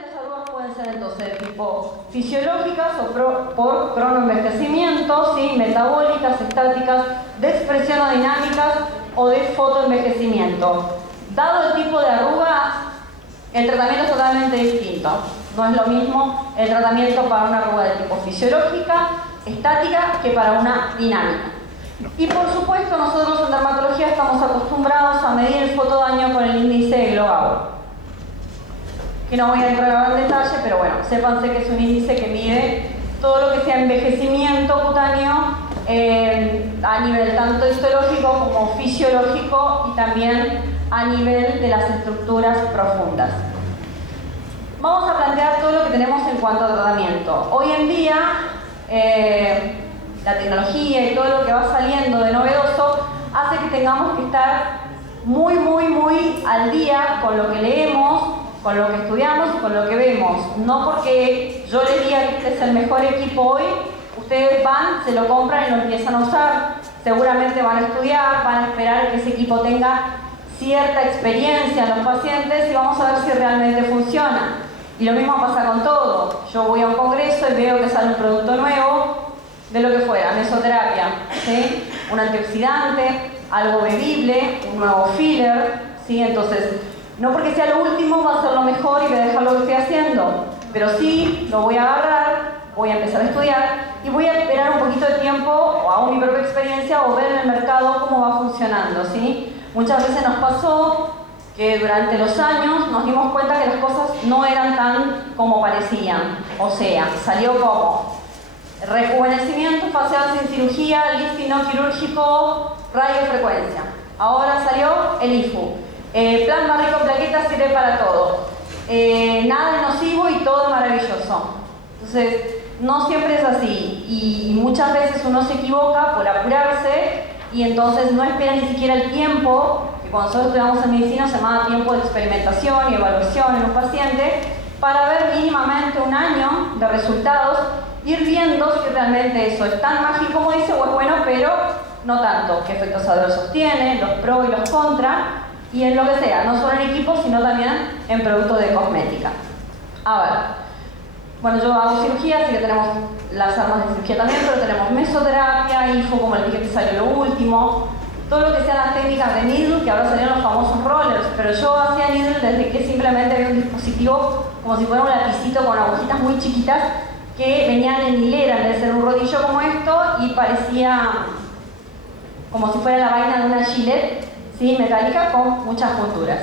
las arrugas pueden ser entonces de tipo fisiológicas o por cronoenvejecimiento, ¿sí? Metabólicas, estáticas, de expresión o dinámicas o de fotoenvejecimiento. Dado el tipo de arrugas, el tratamiento es totalmente distinto. No es lo mismo el tratamiento para una arruga de tipo fisiológica, estática, que para una dinámica. Y por supuesto, nosotros en dermatología estamos acostumbrados a medir el fotodaño con el índice de Global. Que no voy a entrar ahora en detalle, pero bueno, sépanse que es un índice que mide todo lo que sea envejecimiento cutáneo a nivel tanto histológico como fisiológico y también a nivel de las estructuras profundas. Vamos a plantear todo lo que tenemos en cuanto a tratamiento. Hoy en día, la tecnología y todo lo que va saliendo de novedoso hace que tengamos que estar muy al día con lo que leemos, con lo que estudiamos y con lo que vemos. No porque yo les diga que este es el mejor equipo hoy, ustedes van, se lo compran y lo empiezan a usar. Seguramente van a estudiar, van a esperar que ese equipo tenga cierta experiencia en los pacientes y vamos a ver si realmente funciona. Y lo mismo pasa con todo. Yo voy a un congreso y veo que sale un producto nuevo, de lo que fuera, mesoterapia, ¿sí? Un antioxidante, algo bebible, un nuevo filler, ¿sí? Entonces, no porque sea lo último va a ser lo mejor y voy a dejar lo que estoy haciendo, pero sí lo voy a agarrar, voy a empezar a estudiar y voy a esperar un poquito de tiempo o hago mi propia experiencia o ver en el mercado cómo va funcionando, ¿sí? Muchas veces nos pasó que durante los años nos dimos cuenta que las cosas no eran tan como parecían, o sea, salió como rejuvenecimiento facial sin cirugía, lifting no quirúrgico, radiofrecuencia. Ahora salió el IFU. Plasma rico en plaquetas sirve para todo. Nada es nocivo y todo es maravilloso. Entonces, no siempre es así. Y muchas veces uno se equivoca por apurarse y entonces no espera ni siquiera el tiempo, que cuando nosotros estudiamos en medicina se llama tiempo de experimentación y evaluación en un paciente, para ver mínimamente un año de resultados, ir viendo si realmente eso es tan mágico como dice o es bueno, pero no tanto, qué efectos adversos tiene, los pros y los contras, y en lo que sea, no solo en equipos, sino también en productos de cosmética. A ver, bueno, yo hago cirugía, así que tenemos las armas de cirugía también, pero tenemos mesoterapia, IFO, como les dije que salió lo último, todo lo que sean las técnicas de needle, que ahora salieron los famosos rollers, pero yo hacía needle desde que simplemente había un dispositivo como si fuera un lapicito con agujitas muy chiquitas que venían en hilera, en vez de ser un rodillo como esto, y parecía como si fuera la vaina de una Gillette, ¿sí? Metálica con muchas punturas.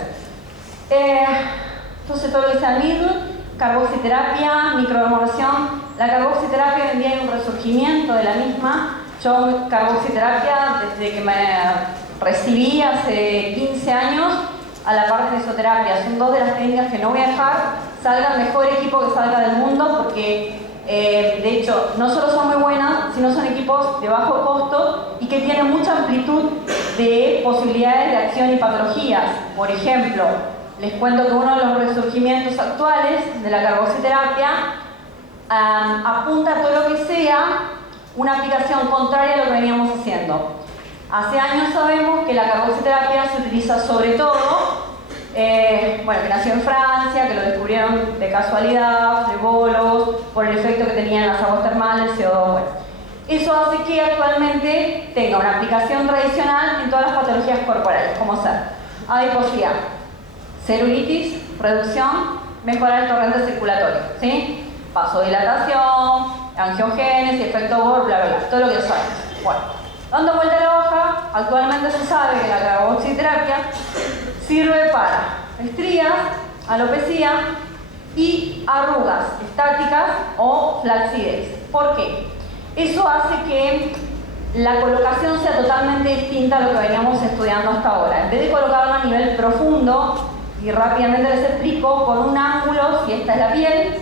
Entonces todo lo que sea needle, carboxiterapia, microdermobración. La carboxiterapia hoy en día hay un resurgimiento de la misma. Yo carboxiterapia desde que me recibí hace 15 años a la par de mesoterapia. Son dos de las técnicas que no voy a dejar. Salga el mejor equipo que salga del mundo porque de hecho no solo son muy buenas, sino son equipos de bajo costo y que tienen mucha amplitud de posibilidades de acción y patologías. Por ejemplo, les cuento que uno de los resurgimientos actuales de la carboxiterapia apunta a todo lo que sea una aplicación contraria a lo que veníamos haciendo. Hace años sabemos que la carboxiterapia se utiliza sobre todo, bueno, que nació en Francia, que lo descubrieron de casualidad, de bolos, por el efecto que tenían las aguas termales, el CO2. Bueno, eso hace que actualmente tenga una aplicación tradicional en todas las patologías corporales, como ser adiposidad, celulitis, reducción, mejorar el torrente circulatorio, ¿sí? Vasodilatación, angiogénesis, efecto Bohr, bla, bla, bla, todo lo que sabemos. Bueno, dando vuelta a la hoja, actualmente se sabe que la carboxiterapia sirve para estrías, alopecia y arrugas estáticas o flacidez. ¿Por qué? Eso hace que la colocación sea totalmente distinta a lo que veníamos estudiando hasta ahora. En vez de colocarlo a nivel profundo, y rápidamente les explico, con un ángulo, si esta es la piel,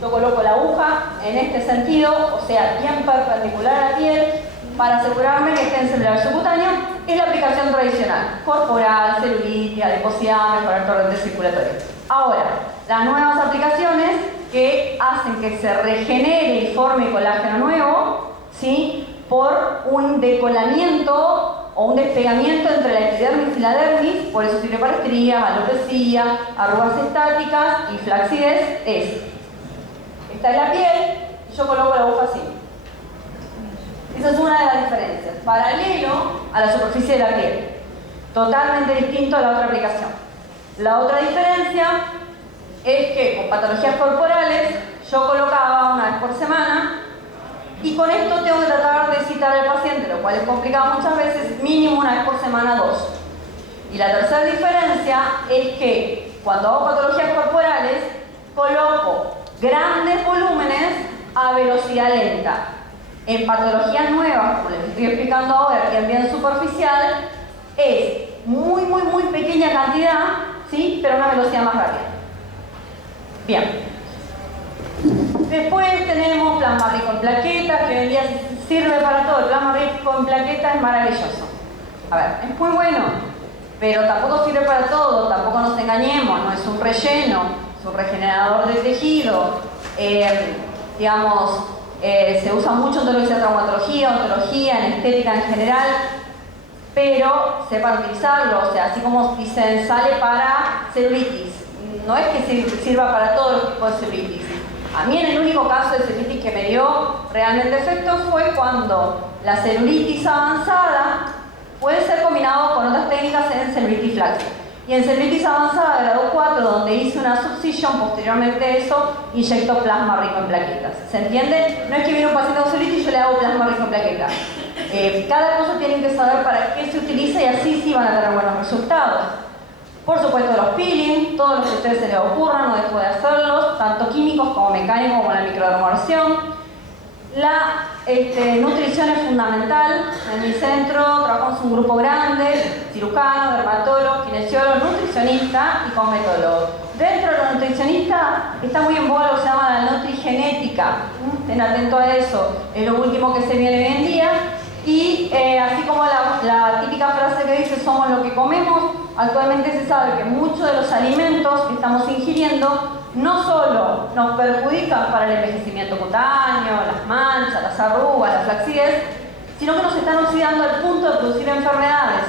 yo coloco la aguja en este sentido, o sea, bien perpendicular a la piel, para asegurarme que esté en celular subcutáneo. Es la aplicación tradicional, corporal, celulitis, adiposidad, mejorar el torrente circulatorio. Ahora, las nuevas aplicaciones que hacen que se regenere y forme colágeno nuevo, ¿sí? Por un decolamiento o un despegamiento entre la epidermis y la dermis, por eso sirve para estrías, alopecia, arrugas estáticas y flacidez, es: esta es la piel y yo coloco la aguja así. Esa es una de las diferencias, paralelo a la superficie de la piel, totalmente distinto a la otra aplicación. La otra diferencia es que con patologías corporales yo colocaba una vez por semana y con esto tengo que tratar de citar al paciente, lo cual es complicado muchas veces, mínimo una vez por semana, 2. Y la tercera diferencia es que cuando hago patologías corporales coloco grandes volúmenes a velocidad lenta. En patologías nuevas, como les estoy explicando ahora, que es bien superficial, es muy pequeña cantidad, ¿sí? Pero a una velocidad más rápida. Bien. Después tenemos plasma rico en plaquetas, que hoy en día sirve para todo. El plasma rico en plaquetas es maravilloso. A ver, es muy bueno, pero tampoco sirve para todo, tampoco nos engañemos, no es un relleno, es un regenerador de tejido. Se usa mucho en todo lo que sea traumatología, odontología, en estética en general, pero sepan utilizarlo, o sea, así como dicen, sale para celulitis. No es que sirva para todos los tipos de celulitis. A mí en el único caso de celulitis que me dio realmente efectos fue cuando la celulitis avanzada puede ser combinado con otras técnicas en celulitis flácida. Y en celulitis avanzada grado 4, donde hice una subcision, posteriormente a eso, inyecto plasma rico en plaquetas. ¿Se entiende? No es que viene un paciente con celulitis y yo le hago plasma rico en plaquetas. Cada cosa tienen que saber para qué se utiliza y así sí van a tener buenos resultados. Por supuesto los peeling, todos los que a ustedes se les ocurran, no dejo de hacerlos, tanto químicos como mecánicos como la microdermoración. La nutrición es fundamental. En mi centro trabajamos un grupo grande, cirujano, dermatólogo, kinesiólogo, nutricionista y cosmetólogo. Dentro de los nutricionistas está muy en boga lo que se llama la nutrigenética. Estén atentos a eso, es lo último que se viene hoy en día. Y así como la típica frase que dice somos lo que comemos, actualmente se sabe que muchos de los alimentos que estamos ingiriendo no solo nos perjudican para el envejecimiento cutáneo, las manchas, las arrugas, la flacidez, sino que nos están oxidando al punto de producir enfermedades.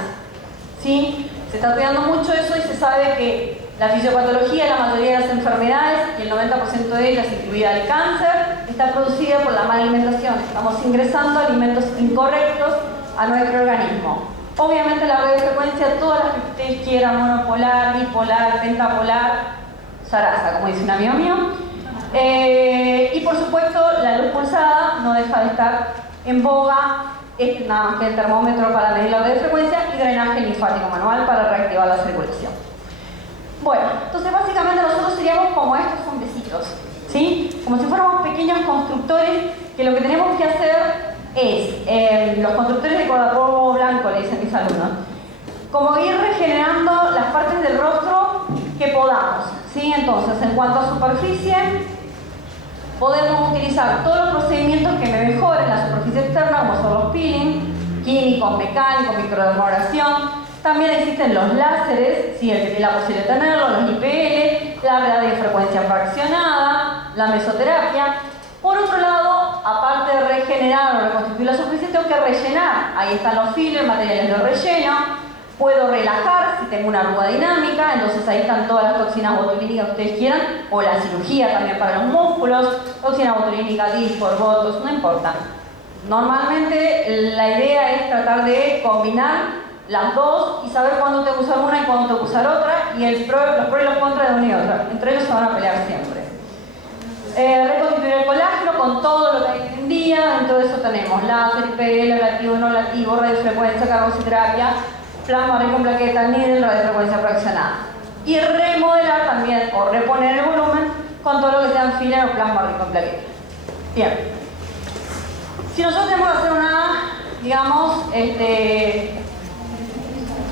¿Sí? Se está cuidando mucho eso y se sabe que la fisiopatología, la mayoría de las enfermedades y el 90% de ellas, incluida el cáncer, está producida por la mala alimentación. Estamos ingresando alimentos incorrectos a nuestro organismo. Obviamente la radiofrecuencia, todas las que ustedes quieran, monopolar, bipolar, pentapolar, zaraza, como dice un amigo mío. Y por supuesto la luz pulsada no deja de estar en boga, es nada más que el termómetro para medir la radiofrecuencia y drenaje linfático manual para reactivar la circulación. Bueno, entonces básicamente nosotros seríamos como estos hombecitos, ¿sí? Como si fuéramos pequeños constructores que lo que tenemos que hacer es, los constructores de guardapolvo blanco, le dicen mis alumnos, como ir regenerando las partes del rostro que podamos, ¿sí? Entonces, en cuanto a superficie, podemos utilizar todos los procedimientos que me mejoren la superficie externa, como son los peeling, químicos, mecánicos, microdermoración. También existen los láseres, si el que tiene la posibilidad de tenerlo, los IPL, la radiofrecuencia fraccionada, la mesoterapia. Por otro lado, aparte de regenerar o reconstituir la superficie, tengo que rellenar. Ahí están los fillers, materiales de relleno. Puedo relajar si tengo una arruga dinámica, entonces ahí están todas las toxinas botulínicas que ustedes quieran, o la cirugía también para los músculos, toxina botulínica, Dysport, Botox, no importa. Normalmente la idea es tratar de combinar las dos y saber cuándo tengo que usar una y cuándo tengo que usar otra, y los pros y los contras de una y otra. Entre ellos se van a pelear siempre. Reconstituir el colágeno con todo lo que hay hoy en día. Dentro de eso tenemos láser, IPL, lativo, no lativo, radiofrecuencia, carboxiterapia, plasma rico en plaquetas, needle, radiofrecuencia fraccionada. Y remodelar también o reponer el volumen con todo lo que sean filler o plasma rico en plaquetas. Bien. Si nosotros tenemos que hacer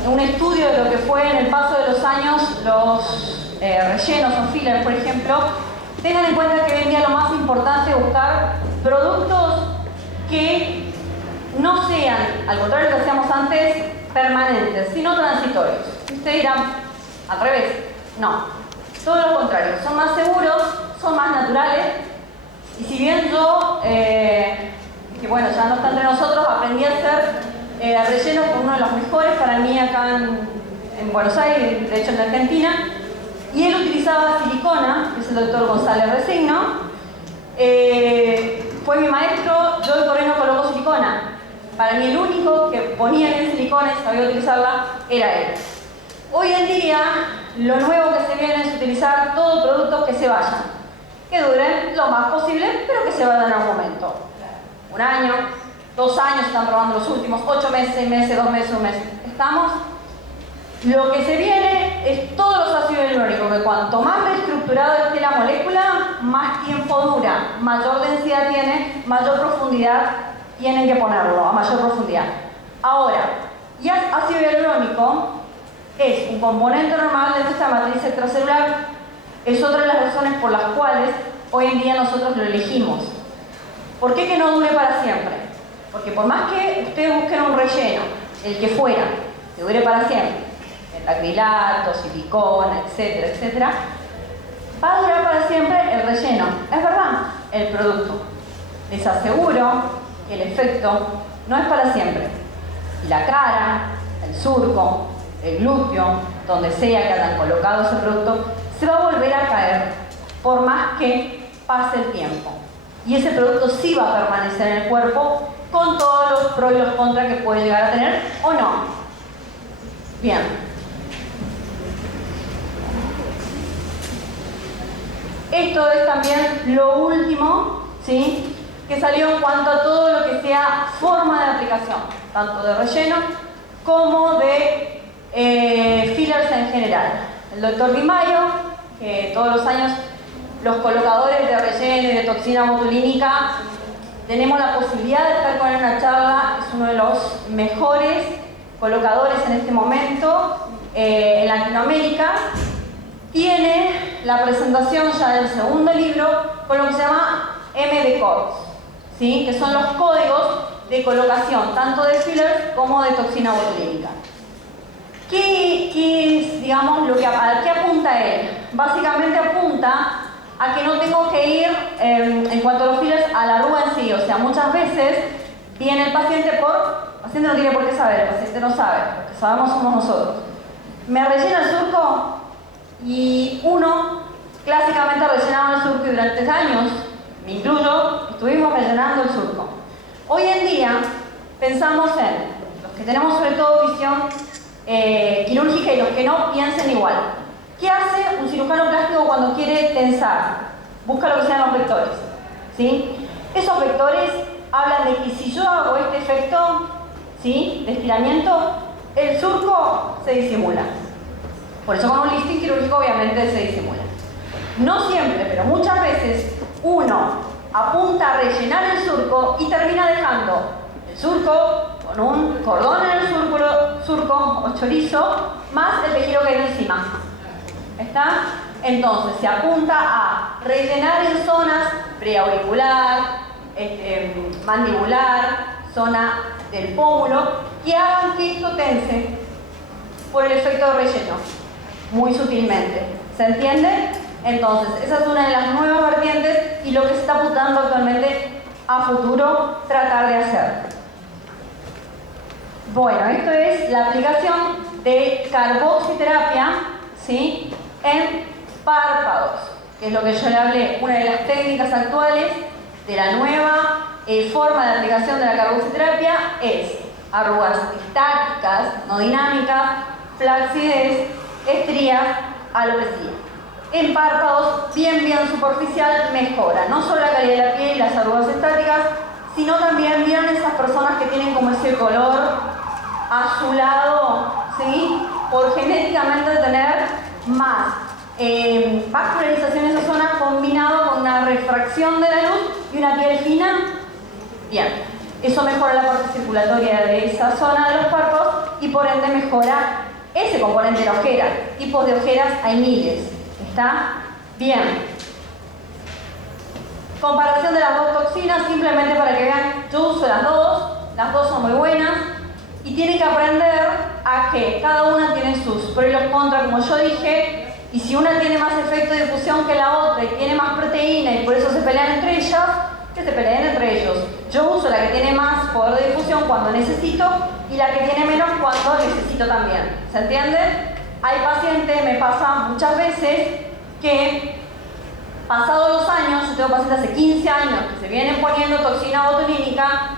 un estudio de lo que fue en el paso de los años los rellenos o fillers, por ejemplo, tengan en cuenta que hoy en día lo más importante es buscar productos que no sean, al contrario de lo que hacíamos antes, permanentes, sino transitorios. Ustedes dirán, al revés, no, todo lo contrario, son más seguros, son más naturales, y si bien yo, que bueno, ya no está entre nosotros, aprendí a hacer relleno por uno de los mejores para mí acá en Buenos Aires, de hecho en Argentina, y él utilizaba silicona, que es el doctor González Resigno. Fue mi maestro, yo por ahí no coloco silicona. Para mí el único que ponía bien silicona y sabía utilizarla era él. Hoy en día, lo nuevo que se viene es utilizar todos productos que se vayan, que duren lo más posible, pero que se vayan en algún momento. 1 año, 2 años, están probando los últimos, 8 meses, 6 meses, 2 meses, 1 mes. ¿Estamos? Lo que se viene es todos los ácidos hialurónicos, que cuanto más reestructurado esté la molécula, más tiempo dura, mayor densidad tiene, mayor profundidad tienen que ponerlo, a mayor profundidad. Ahora, y ácido hialurónico es un componente normal de nuestra matriz extracelular, es otra de las razones por las cuales hoy en día nosotros lo elegimos. ¿Por qué que no dure para siempre? Porque por más que ustedes busquen un relleno, el que fuera, que dure para siempre, el acrilato, silicona, etcétera, etcétera, va a durar para siempre el relleno. Es verdad, el producto. Les aseguro que el efecto no es para siempre. Y la cara, el surco, el glúteo, donde sea que hayan colocado ese producto, se va a volver a caer por más que pase el tiempo. Y ese producto sí va a permanecer en el cuerpo con todos los pros y los contras que puede llegar a tener o no. Bien. Esto es también lo último, ¿sí?, que salió en cuanto a todo lo que sea forma de aplicación, tanto de relleno como de fillers en general. El doctor Di Maio, que todos los años los colocadores de relleno y de toxina botulínica tenemos la posibilidad de estar con él en una charla, es uno de los mejores colocadores en este momento en Latinoamérica. Tiene la presentación ya del segundo libro con lo que se llama MD Codes, ¿sí?, que son los códigos de colocación tanto de fillers como de toxina botulínica. ¿Qué es, digamos, a qué apunta él? Básicamente apunta a que no tengo que ir, en cuanto a los fillers, a la arruga en sí. O sea, muchas veces viene el paciente el paciente no tiene por qué saber, el paciente no sabe, lo que sabemos somos nosotros. Me rellena el surco y uno clásicamente rellenaba el surco y durante años, me incluyo, estuvimos rellenando el surco. Hoy en día pensamos en los que tenemos sobre todo visión quirúrgica y los que no piensen igual. ¿Qué hace un cirujano plástico cuando quiere tensar? Busca lo que sean los vectores, ¿sí? Esos vectores hablan de que si yo hago este efecto, ¿sí?, de estiramiento, el surco se disimula. Por eso con un lifting quirúrgico obviamente se disimula. No siempre, pero muchas veces uno apunta a rellenar el surco y termina dejando el surco con un cordón en el surco o chorizo, más el tejido que hay encima. ¿Está? Entonces se apunta a rellenar en zonas preauricular, mandibular, zona del pómulo, que hagan que esto tense por el efecto de relleno, muy sutilmente. ¿Se entiende? Entonces, esa es una de las nuevas vertientes y lo que se está apuntando actualmente a futuro tratar de hacer. Bueno, esto es la aplicación de carboxiterapia, ¿sí?, en párpados, que es lo que yo le hablé, una de las técnicas actuales de la nueva forma de aplicación de la carboxiterapia es arrugas estáticas, no dinámicas, flacidez, estrías, alopecia. En párpados, bien superficial, mejora no solo la calidad de la piel y las arrugas estáticas, sino también, ¿vieron esas personas que tienen como ese color azulado, ¿sí?, por genéticamente tener más vascularización en esa zona combinado con una refracción de la luz y una piel fina? Bien, eso mejora la parte circulatoria de esa zona de los párpados y por ende mejora ese componente de la ojera. Tipos de ojeras hay miles. ¿Está? Bien. Comparación de las dos toxinas, simplemente para que vean, yo uso las dos son muy buenas y tienen que aprender a que cada una tiene sus pros y los contras, como yo dije, y si una tiene más efecto de difusión que la otra y tiene más proteína y por eso se pelean entre ellas, que se peleen entre ellos. Yo uso la que tiene más poder de difusión cuando necesito y la que tiene menos cuando necesito también. ¿Se entiende? Hay pacientes, me pasa muchas veces que pasados los años, yo tengo pacientes hace 15 años que se vienen poniendo toxina botulínica,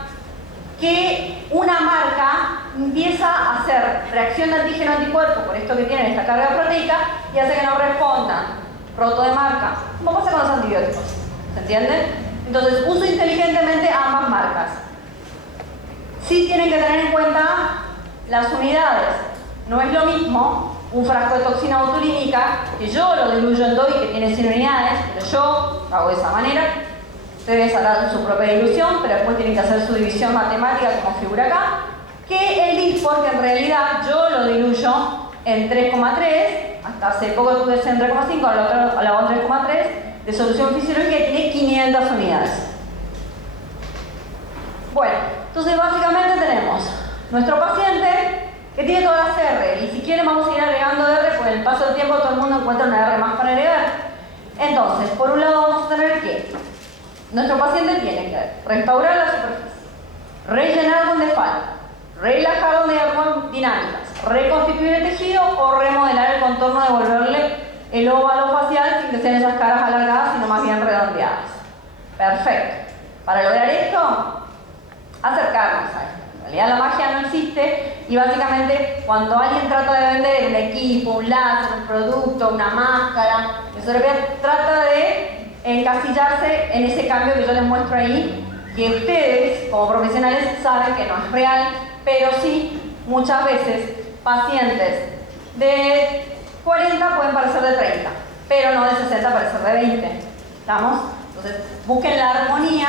que una marca empieza a hacer reacción de antígeno-anticuerpo por esto que tienen esta carga proteica y hace que no respondan. Roto de marca. ¿Cómo pasa con los antibióticos? ¿Se entiende? Entonces, uso inteligentemente ambas marcas. Sí tienen que tener en cuenta las unidades. No es lo mismo un frasco de toxina botulínica, que yo lo diluyo en 2 y que tiene 100 unidades, pero yo hago de esa manera. Ustedes harán su propia dilución, pero después tienen que hacer su división matemática como figura acá, que el Dysport, que en realidad yo lo diluyo en 3,3, hasta hace poco tuve en 3,5, ahora lo hago en 3,3, de solución fisiológica y tiene 500 unidades. Bueno, entonces básicamente tenemos nuestro paciente que tiene todas las R, y si quieren vamos a ir agregando R, pues en el paso del tiempo todo el mundo encuentra una R más para agregar. Entonces, por un lado vamos a tener que nuestro paciente tiene que restaurar la superficie, rellenar donde falta, relajar donde hay dinámicas, reconstituir el tejido o remodelar el contorno, devolverle el óvalo facial sin que sean esas caras alargadas, sino más bien redondeadas. Perfecto. Para lograr esto, acercarnos a esto. En realidad la magia no existe y básicamente cuando alguien trata de vender un equipo, un láser, un producto, una máscara, trata de encasillarse en ese cambio que yo les muestro ahí, que ustedes como profesionales saben que no es real, pero sí muchas veces pacientes de 40 pueden parecer de 30, pero no de 60 parecer de 20. ¿Estamos? Entonces busquen la armonía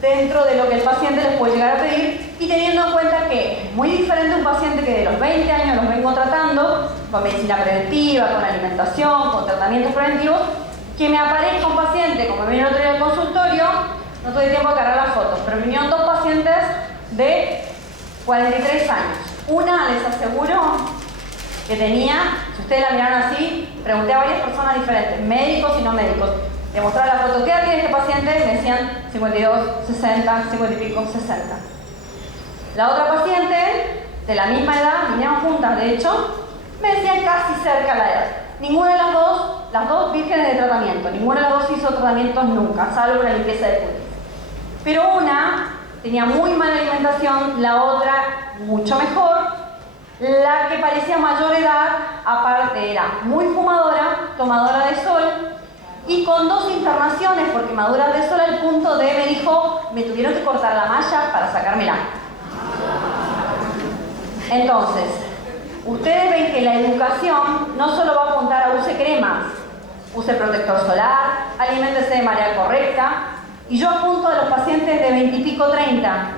dentro de lo que el paciente les puede llegar a pedir y teniendo en cuenta que es muy diferente un paciente que de los 20 años los vengo tratando con medicina preventiva, con alimentación, con tratamientos preventivos, que me aparezca un paciente, como me vino el otro día al consultorio, no tuve tiempo de cargar las fotos, pero vinieron 2 pacientes de 43 años. Una, les aseguro, que tenía, si ustedes la miraron así, pregunté a varias personas diferentes, médicos y no médicos, le mostraba la foto, ¿qué edad tiene este paciente? Me decían 52, 60, 50 y pico, 60. La otra paciente, de la misma edad, vinieron juntas de hecho, me decían casi cerca la edad. Ninguna de las dos vírgenes de tratamiento, ninguna de las dos hizo tratamientos nunca, salvo una limpieza de cutis. Pero una tenía muy mala alimentación, la otra mucho mejor. La que parecía mayor edad, aparte era muy fumadora, tomadora de sol, y con 2 internaciones por quemaduras de sol al punto de, me dijo, me tuvieron que cortar la malla para sacármela. Entonces, ustedes ven que la educación no solo va a apuntar a use cremas, use protector solar, aliméntese de manera correcta, y yo apunto a los pacientes de 20 y pico, 30,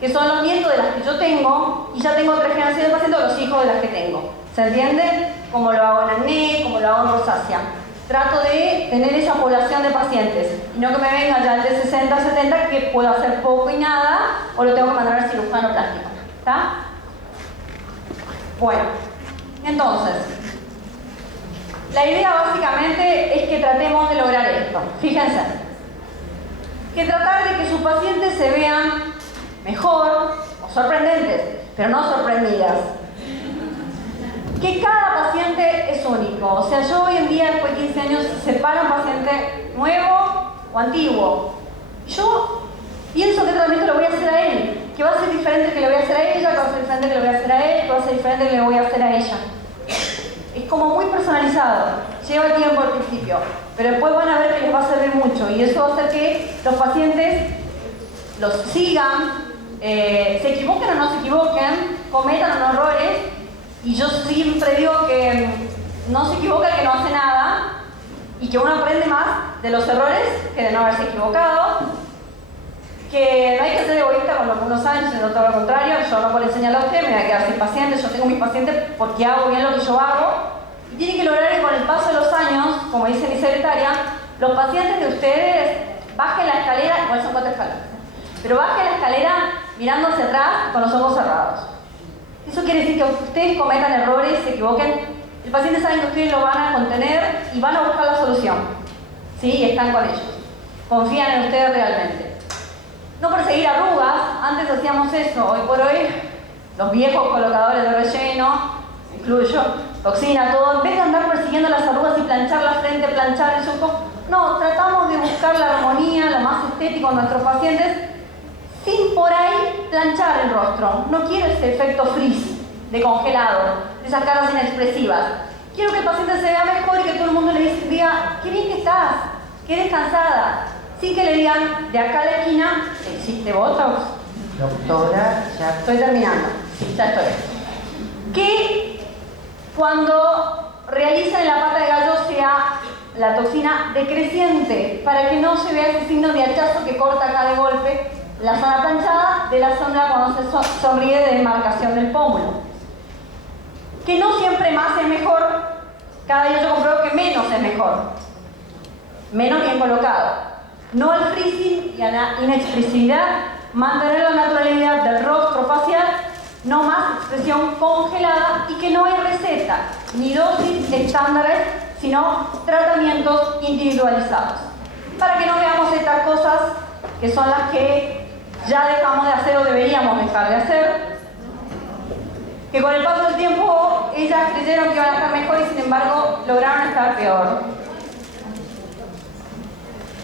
que son los nietos de las que yo tengo, y ya tengo 3 generaciones de pacientes, los hijos de las que tengo. ¿Se entiende? Como lo hago en acné, como lo hago en rosácea. Trato de tener esa población de pacientes, y no que me venga ya el de 60, 70, que puedo hacer poco y nada, o lo tengo que mandar al cirujano plástico. ¿Está? Bueno, entonces, la idea básicamente es que tratemos de lograr esto. Fíjense, que tratar de que sus pacientes se vean mejor o sorprendentes, pero no sorprendidas. Que cada paciente es único. O sea, yo hoy en día, después de 15 años, separo un paciente nuevo o antiguo. Yo pienso que tratamiento le voy a hacer a él, que va a ser diferente que le voy a hacer a ella, que va a ser diferente que le voy a hacer a él, que va a ser diferente que le voy a hacer a ella. Es como muy personalizado. Lleva tiempo al principio, pero después van a ver que les va a servir mucho y eso va a hacer que los pacientes los sigan, se equivoquen o no se equivoquen, cometan o no errores. Y yo siempre digo que no se equivoca el que no hace nada y que uno aprende más de los errores que de no haberse equivocado, que no hay que ser egoísta con lo que uno sabe, sino todo lo contrario. Yo no puedo enseñarle a usted, me voy a quedar sin pacientes, yo tengo mis pacientes porque hago bien lo que yo hago y tienen que lograr que con el paso de los años, como dice mi secretaria, los pacientes de ustedes bajen la escalera, igual son 4 escaleras, pero bajen la escalera mirando hacia atrás con los ojos cerrados. Eso quiere decir que ustedes cometan errores, se equivoquen, el paciente sabe que ustedes lo van a contener y van a buscar la solución. ¿Sí? Y están con ellos. Confían en ustedes realmente. No perseguir arrugas, antes hacíamos eso, hoy por hoy los viejos colocadores de relleno, incluyo, toxina, todo, en vez de andar persiguiendo las arrugas y planchar la frente, planchar el surco, no, tratamos de buscar la armonía, lo más estético en nuestros pacientes, sin por ahí planchar el rostro. No quiero ese efecto freeze, de congelado, de esas caras inexpresivas. Quiero que el paciente se vea mejor y que todo el mundo le diga, qué bien que estás, qué descansada, sin que le digan, de acá a la esquina, ¿existe Botox? Doctora, ya estoy terminando, ya estoy. Que cuando realicen en la pata de gallo sea la toxina decreciente, para que no se vea ese signo de hachazo que corta acá de golpe la zona planchada de la zona cuando se sonríe de demarcación del pómulo. Que no siempre más es mejor, cada día yo compruebo que menos es mejor, menos bien colocado. No al freezing y a la inexpresividad, mantener la naturalidad del rostro facial, no más expresión congelada y que no hay receta ni dosis estándares, sino tratamientos individualizados. Para que no veamos estas cosas que son las que ya dejamos de hacer o deberíamos dejar de hacer, que con el paso del tiempo ellas creyeron que iban a estar mejor y sin embargo lograron estar peor.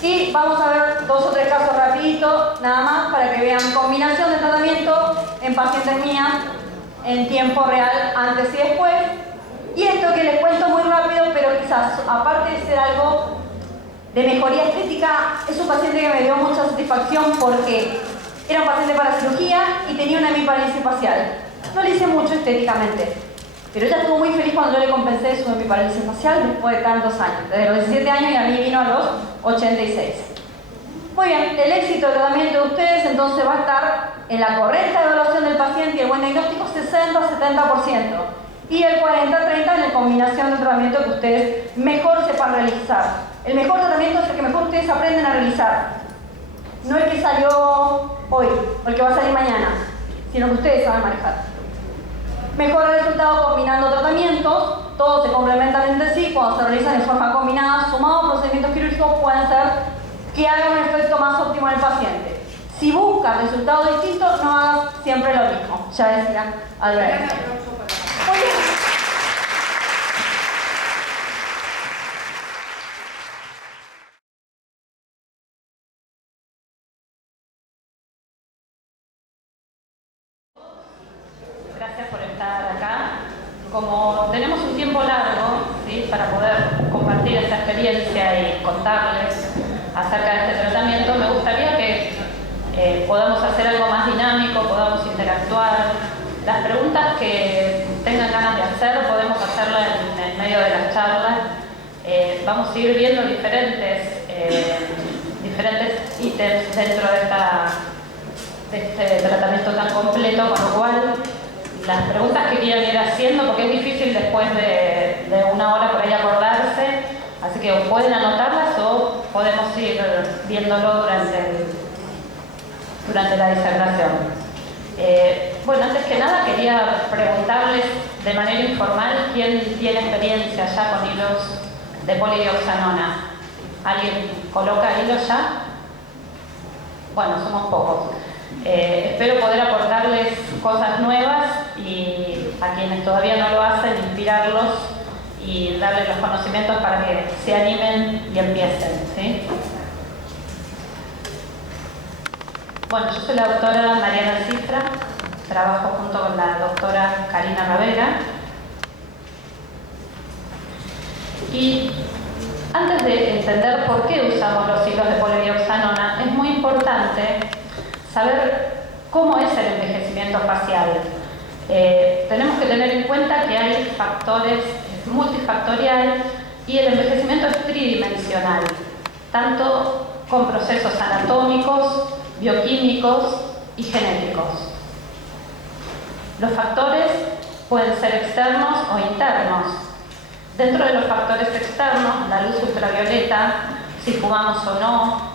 Y vamos a ver 2 o 3 casos rapidito, nada más, para que vean combinación de tratamiento en pacientes mías en tiempo real, antes y después. Y esto que les cuento muy rápido, pero quizás, aparte de ser algo de mejoría estética, es un paciente que me dio mucha satisfacción porque era un paciente para cirugía y tenía una hemiparesia facial. No le hice mucho estéticamente, pero ella estuvo muy feliz cuando yo le compensé su hemiparesia facial después de tantos años, desde los 17 años y a mí vino a los 86. Muy bien, el éxito del tratamiento de ustedes entonces va a estar en la correcta evaluación del paciente y el buen diagnóstico 60-70%. Y el 40-30% en la combinación de tratamiento que ustedes mejor sepan realizar. El mejor tratamiento es el que mejor ustedes aprenden a realizar. No el que salió hoy o el que va a salir mañana, sino que ustedes saben manejar. Mejor resultado combinando tratamientos, todos se complementan entre sí, cuando se realizan de forma combinada, sumados a procedimientos quirúrgicos, pueden ser que hagan un efecto más óptimo en el paciente. Si buscan resultados distintos, no hagan siempre lo mismo. Ya decía Albert. Muy bien. Gracias por estar acá. Como tenemos un tiempo largo, ¿sí?, para poder compartir esta experiencia y contarles acerca de este tratamiento, me gustaría que podamos hacer algo más dinámico, podamos interactuar. Las preguntas que tengan ganas de hacer, podemos hacerlas en medio de las charlas. Vamos a ir viendo diferentes ítems dentro de este tratamiento tan completo, con lo cual las preguntas que quieran ir haciendo, porque es difícil después de una hora por ahí acordarse, así que pueden anotarlas o podemos ir viéndolo durante la disertación. Bueno, antes que nada quería preguntarles de manera informal quién tiene experiencia ya con hilos de polidioxanona. ¿Alguien coloca hilos ya? Bueno, somos pocos. Espero poder aportarles cosas nuevas y a quienes todavía no lo hacen, inspirarlos y darles los conocimientos para que se animen y empiecen, ¿sí? Bueno, yo soy la doctora Mariana Cifra, trabajo junto con la doctora Karina Ravera. Y antes de entender por qué usamos los hilos de polidioxanona, es muy importante saber cómo es el envejecimiento facial. Tenemos que tener en cuenta que hay factores multifactorial y el envejecimiento es tridimensional, tanto con procesos anatómicos, bioquímicos y genéticos. Los factores pueden ser externos o internos. Dentro de los factores externos, la luz ultravioleta, si fumamos o no,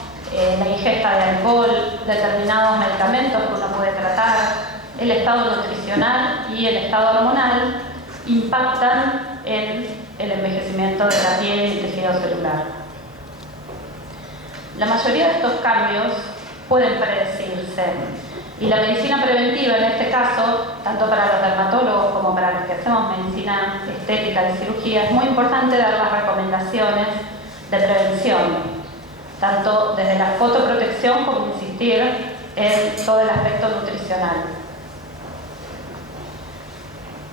la ingesta de alcohol, determinados medicamentos que uno puede tratar, el estado nutricional y el estado hormonal impactan en el envejecimiento de la piel y el tejido celular. La mayoría de estos cambios pueden predecirse Y la medicina preventiva, en este caso, tanto para los dermatólogos como para los que hacemos medicina estética y cirugía, es muy importante dar las recomendaciones de prevención, tanto desde la fotoprotección como insistir en todo el aspecto nutricional.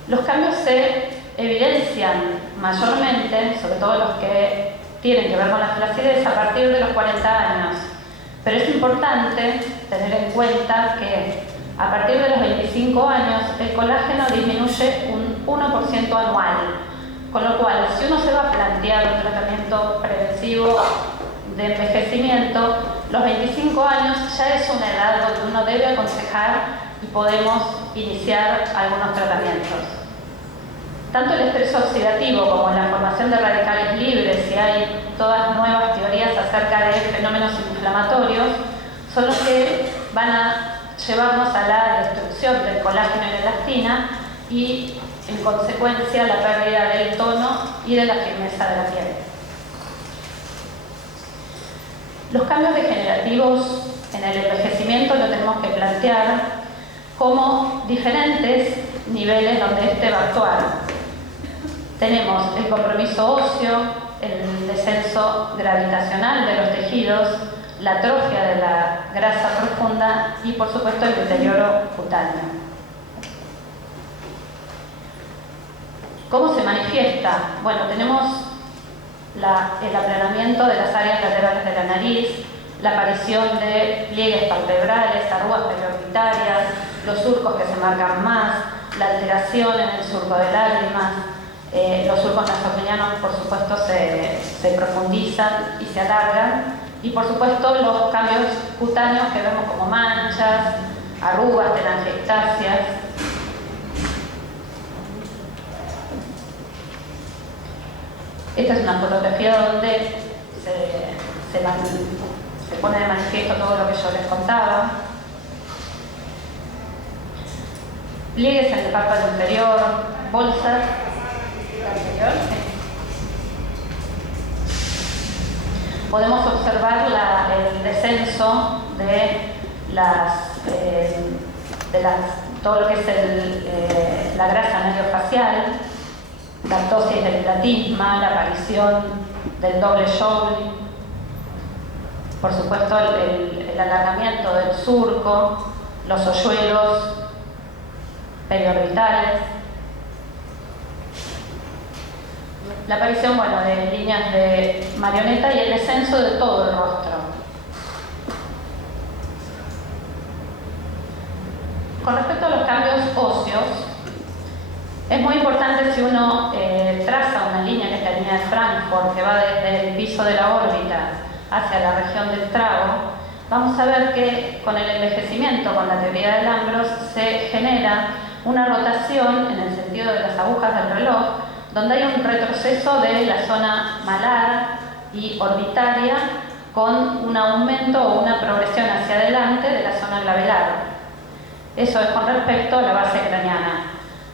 Los cambios se evidencian mayormente, sobre todo los que tienen que ver con la flacidez, a partir de los 40 años. Pero es importante tener en cuenta que a partir de los 25 años el colágeno disminuye un 1% anual, con lo cual si uno se va a plantear un tratamiento preventivo de envejecimiento, los 25 años ya es una edad donde uno debe aconsejar y podemos iniciar algunos tratamientos. Tanto el estrés oxidativo como la formación de radicales libres, y hay todas nuevas teorías acerca de fenómenos inflamatorios, son los que van a llevarnos a la destrucción del colágeno y la elastina y, en consecuencia, la pérdida del tono y de la firmeza de la piel. Los cambios degenerativos en el envejecimiento lo tenemos que plantear como diferentes niveles donde este va a actuar. Tenemos el compromiso óseo, el descenso gravitacional de los tejidos, la atrofia de la grasa profunda y, por supuesto, el deterioro cutáneo. ¿Cómo se manifiesta? Bueno, tenemos el aplanamiento de las áreas laterales de la nariz, la aparición de pliegues palpebrales, arrugas periorbitarias, los surcos que se marcan más, la alteración en el surco de lágrimas, los surcos nasogenianos, por supuesto, se profundizan y se alargan, y por supuesto los cambios cutáneos que vemos como manchas, arrugas, telangiectasias. Esta es una fotografía donde se pone de manifiesto todo lo que yo les contaba. Pliegues en el párpado inferior, bolsas anterior. Podemos observar el descenso de todo lo que es la grasa mediofacial, la ptosis del platisma, la aparición del doble Joule, por supuesto el alargamiento del surco, los hoyuelos periorbitales, la aparición, de líneas de marioneta y el descenso de todo el rostro. Con respecto a los cambios óseos, es muy importante si uno traza una línea, que es la línea de Frankfurt, que va desde el piso de la órbita hacia la región del trago, vamos a ver que con el envejecimiento, con la teoría de Lambros, se genera una rotación en el sentido de las agujas del reloj, donde hay un retroceso de la zona malar y orbitaria con un aumento o una progresión hacia adelante de la zona glabelar. Eso es con respecto a la base craneana.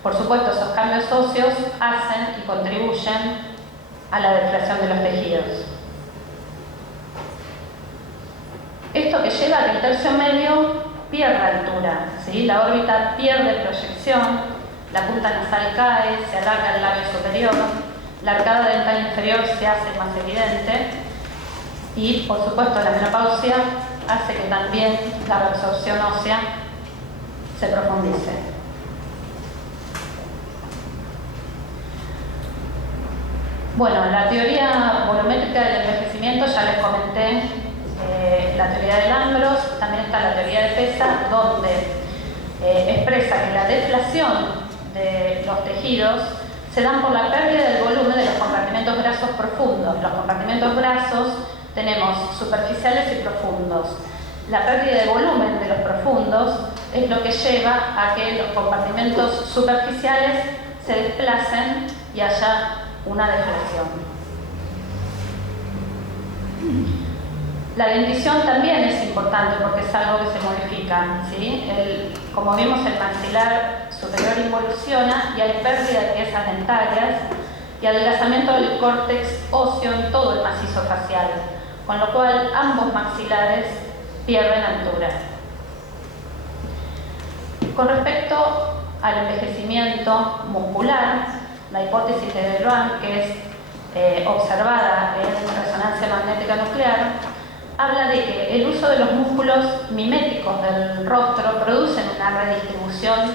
Por supuesto, esos cambios óseos hacen y contribuyen a la deflación de los tejidos. Esto que lleva a que el tercio medio pierda altura, ¿sí? La órbita pierde proyección, la punta nasal cae, se alarga el labio superior, la arcada dental inferior se hace más evidente y, por supuesto, la menopausia hace que también la reabsorción ósea se profundice. Bueno, la teoría volumétrica del envejecimiento, ya les comenté la teoría de Lambros, también está la teoría de Pesa, donde expresa que la deflación de los tejidos se dan por la pérdida del volumen de los compartimentos grasos profundos. Los compartimentos grasos tenemos superficiales y profundos. La pérdida de volumen de los profundos es lo que lleva a que los compartimentos superficiales se desplacen y haya una deflación. La dentición también es importante porque es algo que se modifica, ¿sí? Como vimos, el maxilar superior involuciona y hay pérdida de piezas dentarias y adelgazamiento del córtex óseo en todo el macizo facial, con lo cual ambos maxilares pierden altura. Con respecto al envejecimiento muscular, la hipótesis de Deleuze, que es observada en resonancia magnética nuclear, habla de que el uso de los músculos miméticos del rostro producen una redistribución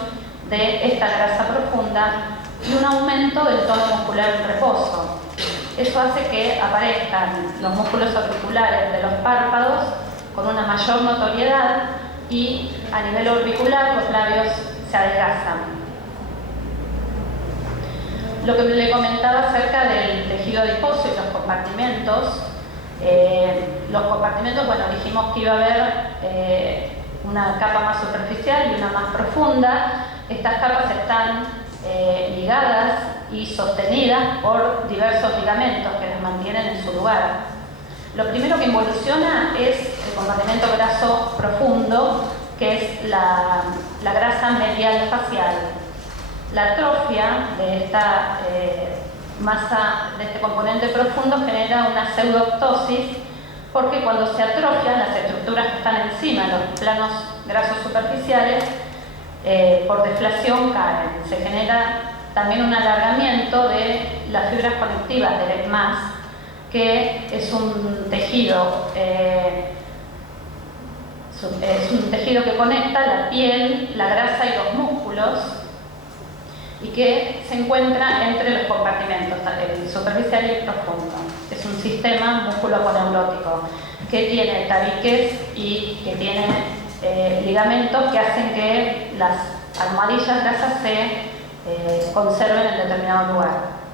de esta grasa profunda y un aumento del tono muscular en reposo. Eso hace que aparezcan los músculos auriculares de los párpados con una mayor notoriedad y a nivel orbicular los labios se adelgazan. Lo que le comentaba acerca del tejido adiposo y los compartimentos, bueno, dijimos que iba a haber una capa más superficial y una más profunda. Estas capas están ligadas y sostenidas por diversos ligamentos que las mantienen en su lugar. Lo primero que involuciona es el compartimento graso profundo, que es la grasa medial facial. La atrofia de esta masa, de este componente profundo, genera una pseudoptosis, porque cuando se atrofian las estructuras que están encima, los planos grasos superficiales, por deflación caen. Se genera también un alargamiento de las fibras conectivas del ECMAS, que es un tejido que conecta la piel, la grasa y los músculos, y que se encuentra entre los compartimentos, el superficial y el profundo. Es un sistema músculo-aponeurótico que tiene tabiques y que tiene ligamentos que hacen que las almohadillas grasas se conserven en determinado lugar.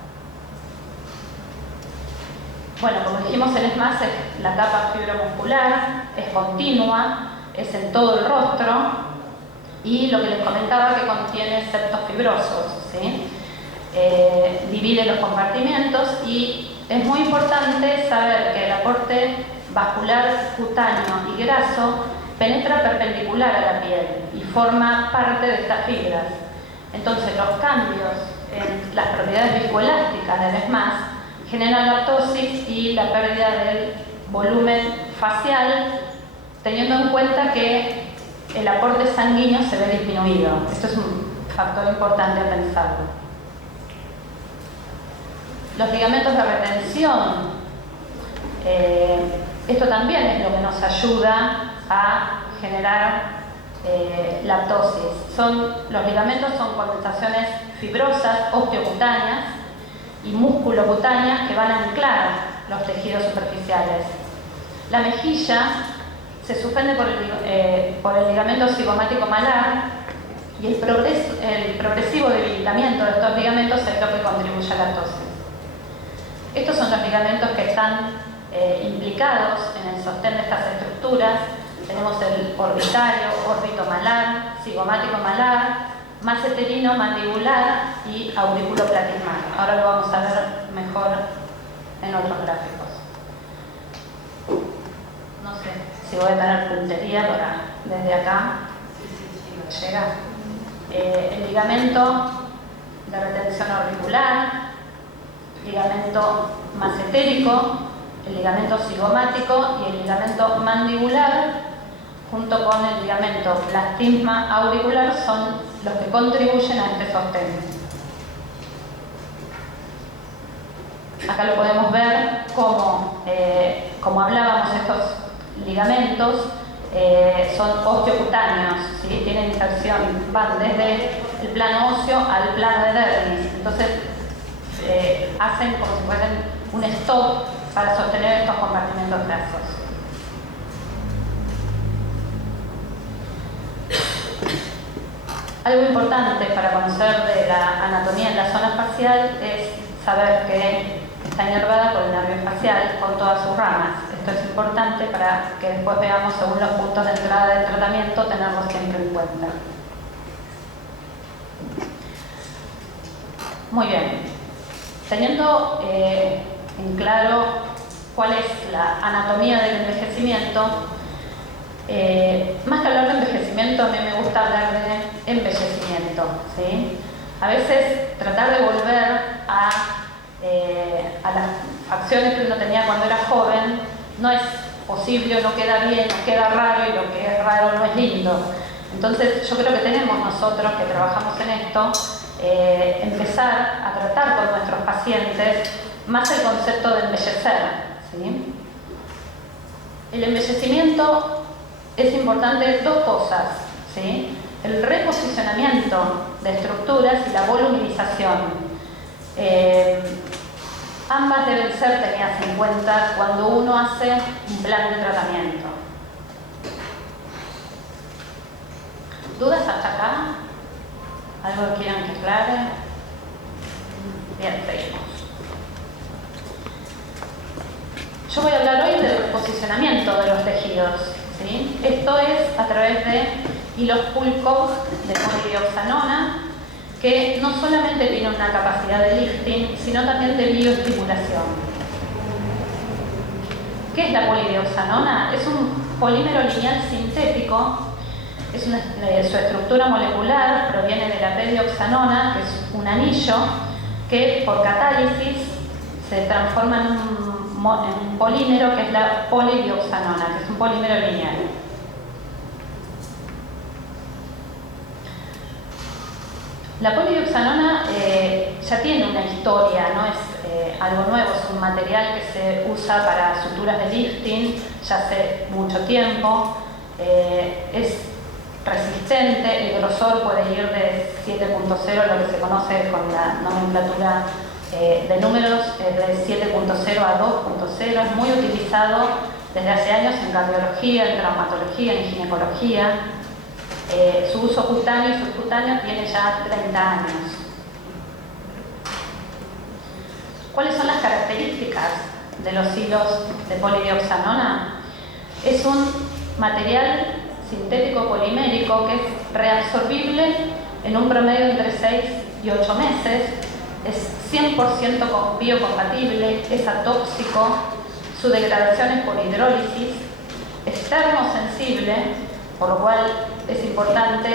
Bueno, como dijimos, el ESMAS es la capa fibromuscular, es continua, es en todo el rostro, y lo que les comentaba, que contiene septos fibrosos, ¿sí? Divide los compartimentos, y es muy importante saber que el aporte vascular cutáneo y graso penetra perpendicular a la piel y forma parte de estas fibras. Entonces, los cambios en las propiedades viscoelásticas del ESMAS generan la ptosis y la pérdida del volumen facial, teniendo en cuenta que el aporte sanguíneo se ve disminuido. Esto es un factor importante a pensarlo. Los ligamentos de retención, esto también es lo que nos ayuda a generar la ptosis. Los ligamentos son condensaciones fibrosas, osteocutáneas y musculocutáneas que van a anclar los tejidos superficiales. La mejilla se suspende por el ligamento cigomático malar, y el progresivo debilitamiento de estos ligamentos es lo que contribuye a la ptosis. Estos son los ligamentos que están implicados en el sostén de estas estructuras. Tenemos el orbitario, orbitomalar, cigomático-malar, maceterino, mandibular y auriculoplatismal. Ahora lo vamos a ver mejor en otros gráficos. No sé si voy a tener puntería desde acá, si llega. El ligamento de retención auricular, ligamento macetérico, el ligamento cigomático y el ligamento mandibular, junto con el ligamento plastisma auricular, son los que contribuyen a este sostén. Acá lo podemos ver como hablábamos, estos ligamentos son osteocutáneos, ¿sí? Tienen inserción, van desde el plano óseo al plano de dermis. Entonces hacen como si fueran un stop para sostener estos compartimentos grasos. Algo importante para conocer de la anatomía en la zona facial es saber que está inervada por el nervio facial con todas sus ramas. Esto es importante para que después veamos, según los puntos de entrada del tratamiento, tenerlo siempre en cuenta. Muy bien. Teniendo en claro cuál es la anatomía del envejecimiento, más que hablar de envejecimiento, a mí me gusta hablar de embellecimiento, ¿sí? A veces tratar de volver a las acciones que uno tenía cuando era joven no es posible, no queda bien, no queda raro, y lo que es raro no es lindo. Entonces yo creo que tenemos nosotros que trabajamos en esto, empezar a tratar con nuestros pacientes más el concepto de embellecer, ¿sí? El embellecimiento es importante dos cosas, ¿sí? El reposicionamiento de estructuras y la voluminización. Ambas deben ser tenidas en cuenta cuando uno hace un plan de tratamiento. ¿Dudas hasta acá? ¿Algo que quieran que aclare? Bien, seguimos. Yo voy a hablar hoy del posicionamiento de los tejidos, ¿sí? Esto es a través de hilos pulcos de polidioxanona, que no solamente tiene una capacidad de lifting, sino también de bioestimulación. ¿Qué es la polidioxanona? Es un polímero lineal sintético. Su estructura molecular proviene de la pedioxanona, que es un anillo que por catálisis se transforma en un polímero que es la polidioxanona, que es un polímero lineal. La polidioxanona ya tiene una historia, no es algo nuevo, es un material que se usa para suturas de lifting ya hace mucho tiempo. Es resistente, el grosor puede ir de 7.0, lo que se conoce con la nomenclatura de números, de 7.0 a 2.0, es muy utilizado desde hace años en cardiología, en traumatología, en ginecología. Su uso cutáneo y subcutáneo tiene ya 30 años. ¿Cuáles son las características de los hilos de polidioxanona? Es un material sintético polimérico que es reabsorbible en un promedio entre 6 y 8 meses, es 100% biocompatible, es atóxico, su degradación es por hidrólisis, es termosensible, por lo cual es importante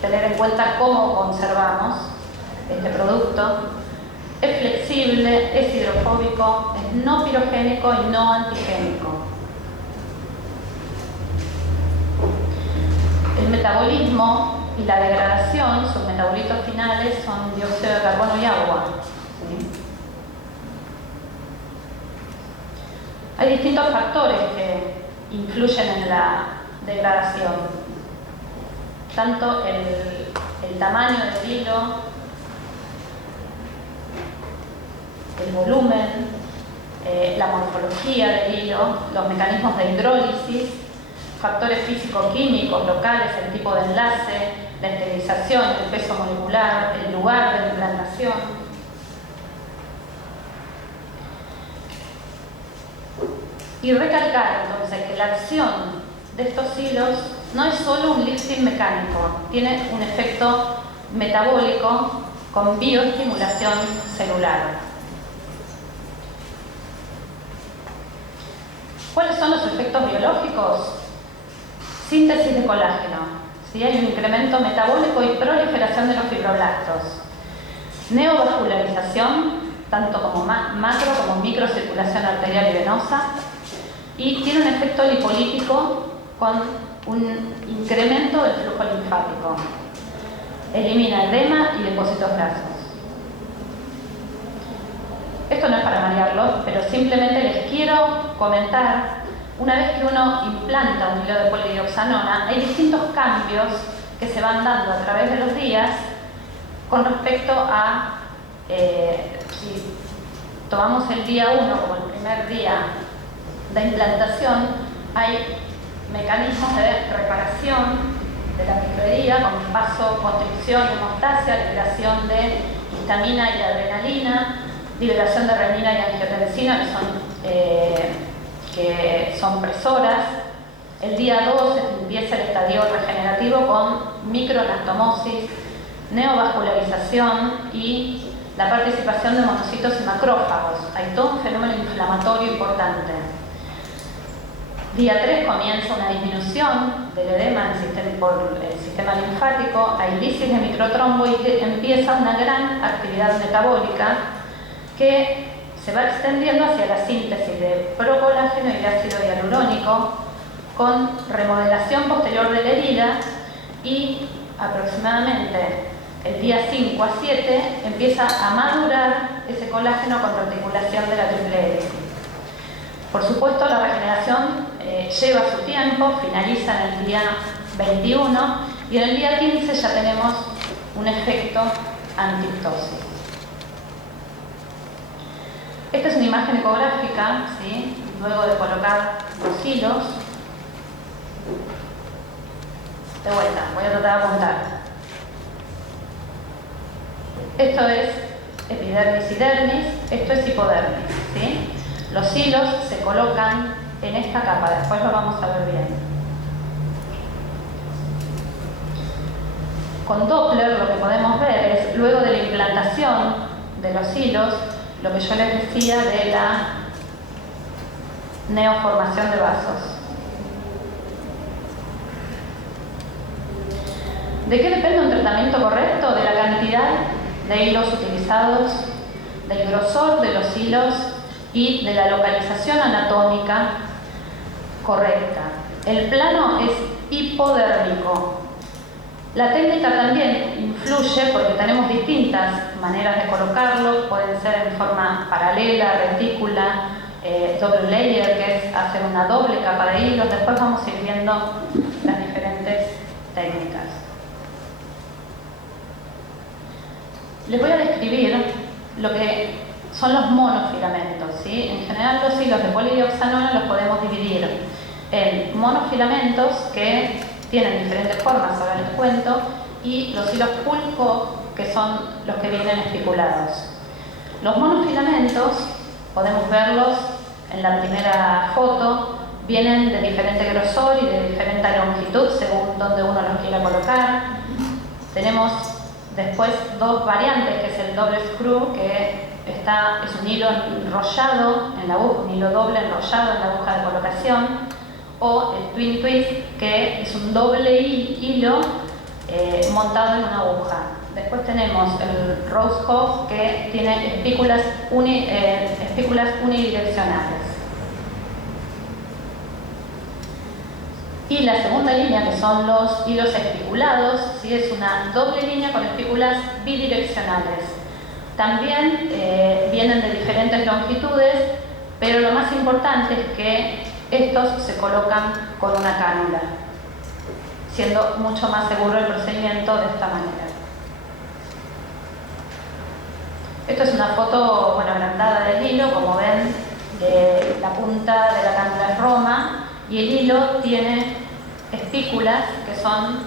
tener en cuenta cómo conservamos este producto. Es flexible, es hidrofóbico, es no pirogénico y no antigénico. El metabolismo y la degradación, sus metabolitos finales son dióxido de carbono y agua, ¿sí? Hay distintos factores que influyen en la degradación, tanto el tamaño del hilo, el volumen, la morfología del hilo, los mecanismos de hidrólisis, factores físico-químicos locales, el tipo de enlace, la esterilización, el peso molecular, el lugar de implantación. Y recalcar entonces que la acción de estos hilos no es solo un lifting mecánico, tiene un efecto metabólico con bioestimulación celular. ¿Cuáles son los efectos biológicos? Síntesis de colágeno, ¿sí? Hay un incremento metabólico y proliferación de los fibroblastos. Neovascularización, tanto como macro como microcirculación arterial y venosa. Y tiene un efecto lipolítico con un incremento del flujo linfático. Elimina edema y depósitos grasos. Esto no es para marearlos, pero simplemente les quiero comentar. Una vez que uno implanta un hilo de polidioxanona, hay distintos cambios que se van dando a través de los días con respecto a, si tomamos el día 1 como el primer día de implantación, hay mecanismos de reparación de la microherida con vasoconstricción y hemostasia, liberación de histamina y de adrenalina, liberación de renina y angiotensina, que son presoras. El día 2 empieza el estadio regenerativo con microanastomosis, neovascularización y la participación de monocitos y macrófagos. Hay todo un fenómeno inflamatorio importante. Día 3 comienza una disminución del edema por el sistema linfático, hay lisis de microtrombo y empieza una gran actividad metabólica que se va extendiendo hacia la síntesis de procolágeno y de ácido hialurónico con remodelación posterior del adherida y aproximadamente el día 5 a 7 empieza a madurar ese colágeno con reticulación de la triple hélice. Por supuesto, la regeneración lleva su tiempo, finaliza en el día 21 y en el día 15 ya tenemos un efecto antiptosis. Esta es una imagen ecográfica, ¿sí? Luego de colocar los hilos. De vuelta, voy a tratar de apuntar. Esto es epidermis y dermis, esto es hipodermis, ¿sí? Los hilos se colocan en esta capa, después lo vamos a ver bien. Con Doppler lo que podemos ver es, luego de la implantación de los hilos, lo que yo les decía de la neoformación de vasos. ¿De qué depende un tratamiento correcto? De la cantidad de hilos utilizados, del grosor de los hilos y de la localización anatómica correcta. El plano es hipodérmico. La técnica también influye porque tenemos distintas maneras de colocarlo, pueden ser en forma paralela, retícula, double layer, que es hacer una doble capa de hilos. Después vamos a ir viendo las diferentes técnicas. Les voy a describir lo que son los monofilamentos, ¿sí? En general los hilos de polidioxanona los podemos dividir en monofilamentos que tienen diferentes formas, ahora les cuento, y los hilos pulco, que son los que vienen espiculados. Los monofilamentos, podemos verlos en la primera foto, vienen de diferente grosor y de diferente longitud según donde uno los quiera colocar. Tenemos después dos variantes, que es el doble screw, que es un hilo enrollado en la aguja, un hilo doble enrollado en la aguja de colocación, o el twin twist, que es un doble hilo montado en una aguja. Después tenemos el Rose Hof, que tiene espículas unidireccionales. Y la segunda línea, que son los hilos espiculados, ¿sí? Es una doble línea con espículas bidireccionales. También vienen de diferentes longitudes, pero lo más importante es que estos se colocan con una cánula, siendo mucho más seguro el procedimiento de esta manera. Esto es una foto, agrandada del hilo, como ven, la punta de la cánula es roma y el hilo tiene espículas que son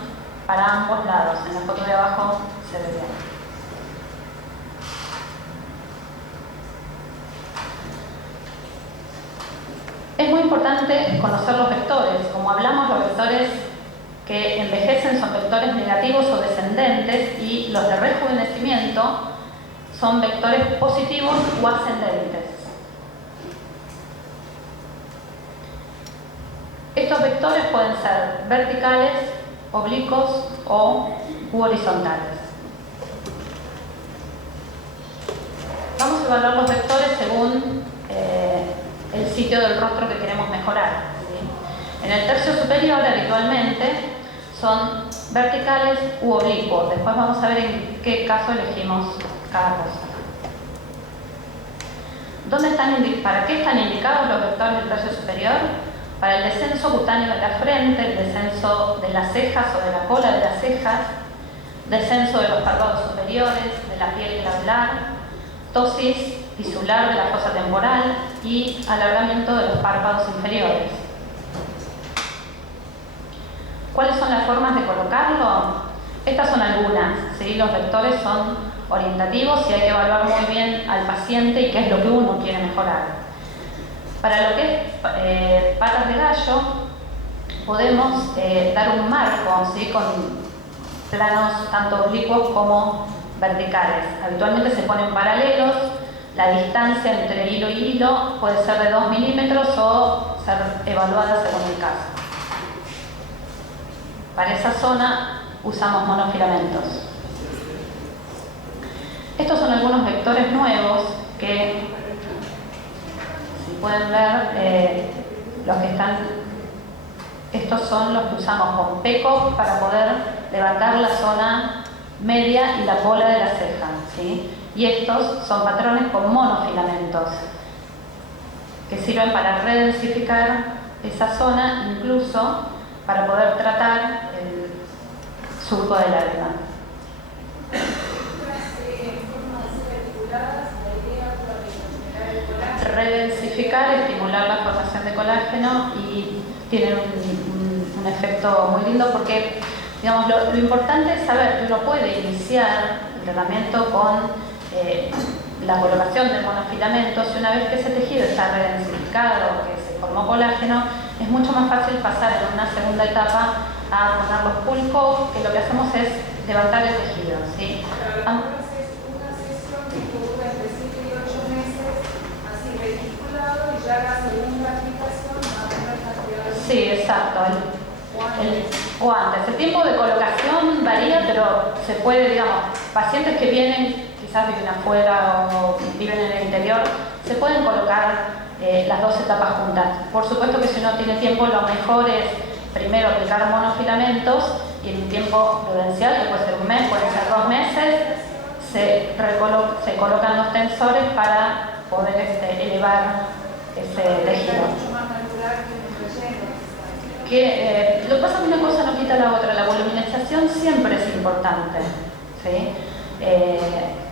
para ambos lados. En la foto de abajo se ve bien. Es muy importante conocer los vectores. Como hablamos, los vectores que envejecen son vectores negativos o descendentes y los de rejuvenecimiento son vectores positivos o ascendentes. Estos vectores pueden ser verticales, oblicuos u horizontales. Vamos a evaluar los vectores según el sitio del rostro que queremos mejorar, ¿sí? En el tercio superior habitualmente son verticales u oblicuos. Después vamos a ver en qué caso elegimos cada cosa. ¿Para qué están indicados los vectores del tercio superior? Para el descenso cutáneo de la frente, el descenso de las cejas o de la cola de las cejas, descenso de los párpados superiores, de la piel glandular, ptosis tisular de la fosa temporal y alargamiento de los párpados inferiores. ¿Cuáles son las formas de colocarlo? Estas son algunas, ¿sí? Los vectores son orientativos y hay que evaluar muy bien al paciente y qué es lo que uno quiere mejorar. Para lo que es patas de gallo, podemos dar un marco, ¿sí? Con planos tanto oblicuos como verticales. Habitualmente se ponen paralelos. La distancia entre hilo y hilo puede ser de 2 milímetros o ser evaluada según el caso. Para esa zona usamos monofilamentos. Estos son algunos vectores nuevos que, si pueden ver, los que están Estos son los que usamos con PECO para poder levantar la zona media y la cola de la ceja, ¿sí? Y estos son patrones con monofilamentos que sirven para redensificar esa zona, incluso para poder tratar el surco de la herida. Redensificar, estimular la formación de colágeno y tienen un efecto muy lindo porque, digamos, lo importante es saber que uno puede iniciar el tratamiento con la colocación de monofilamentos y una vez que ese tejido está redensificado, que se formó colágeno, es mucho más fácil pasar en una segunda etapa a poner los pulcos, que lo que hacemos es levantar el tejido, ¿sí? Sí, exacto. El guantes. El tiempo de colocación varía, pero se puede, digamos, pacientes que vienen, quizás viven afuera o viven en el interior, se pueden colocar las dos etapas juntas. Por supuesto que si uno tiene tiempo, lo mejor es primero aplicar monofilamentos y en un tiempo prudencial, que puede ser un mes, puede ser 2 meses, se colocan los tensores para poder elevar ese tejido. Lo que pasa es que una cosa no quita la otra, la voluminización siempre es importante, ¿sí?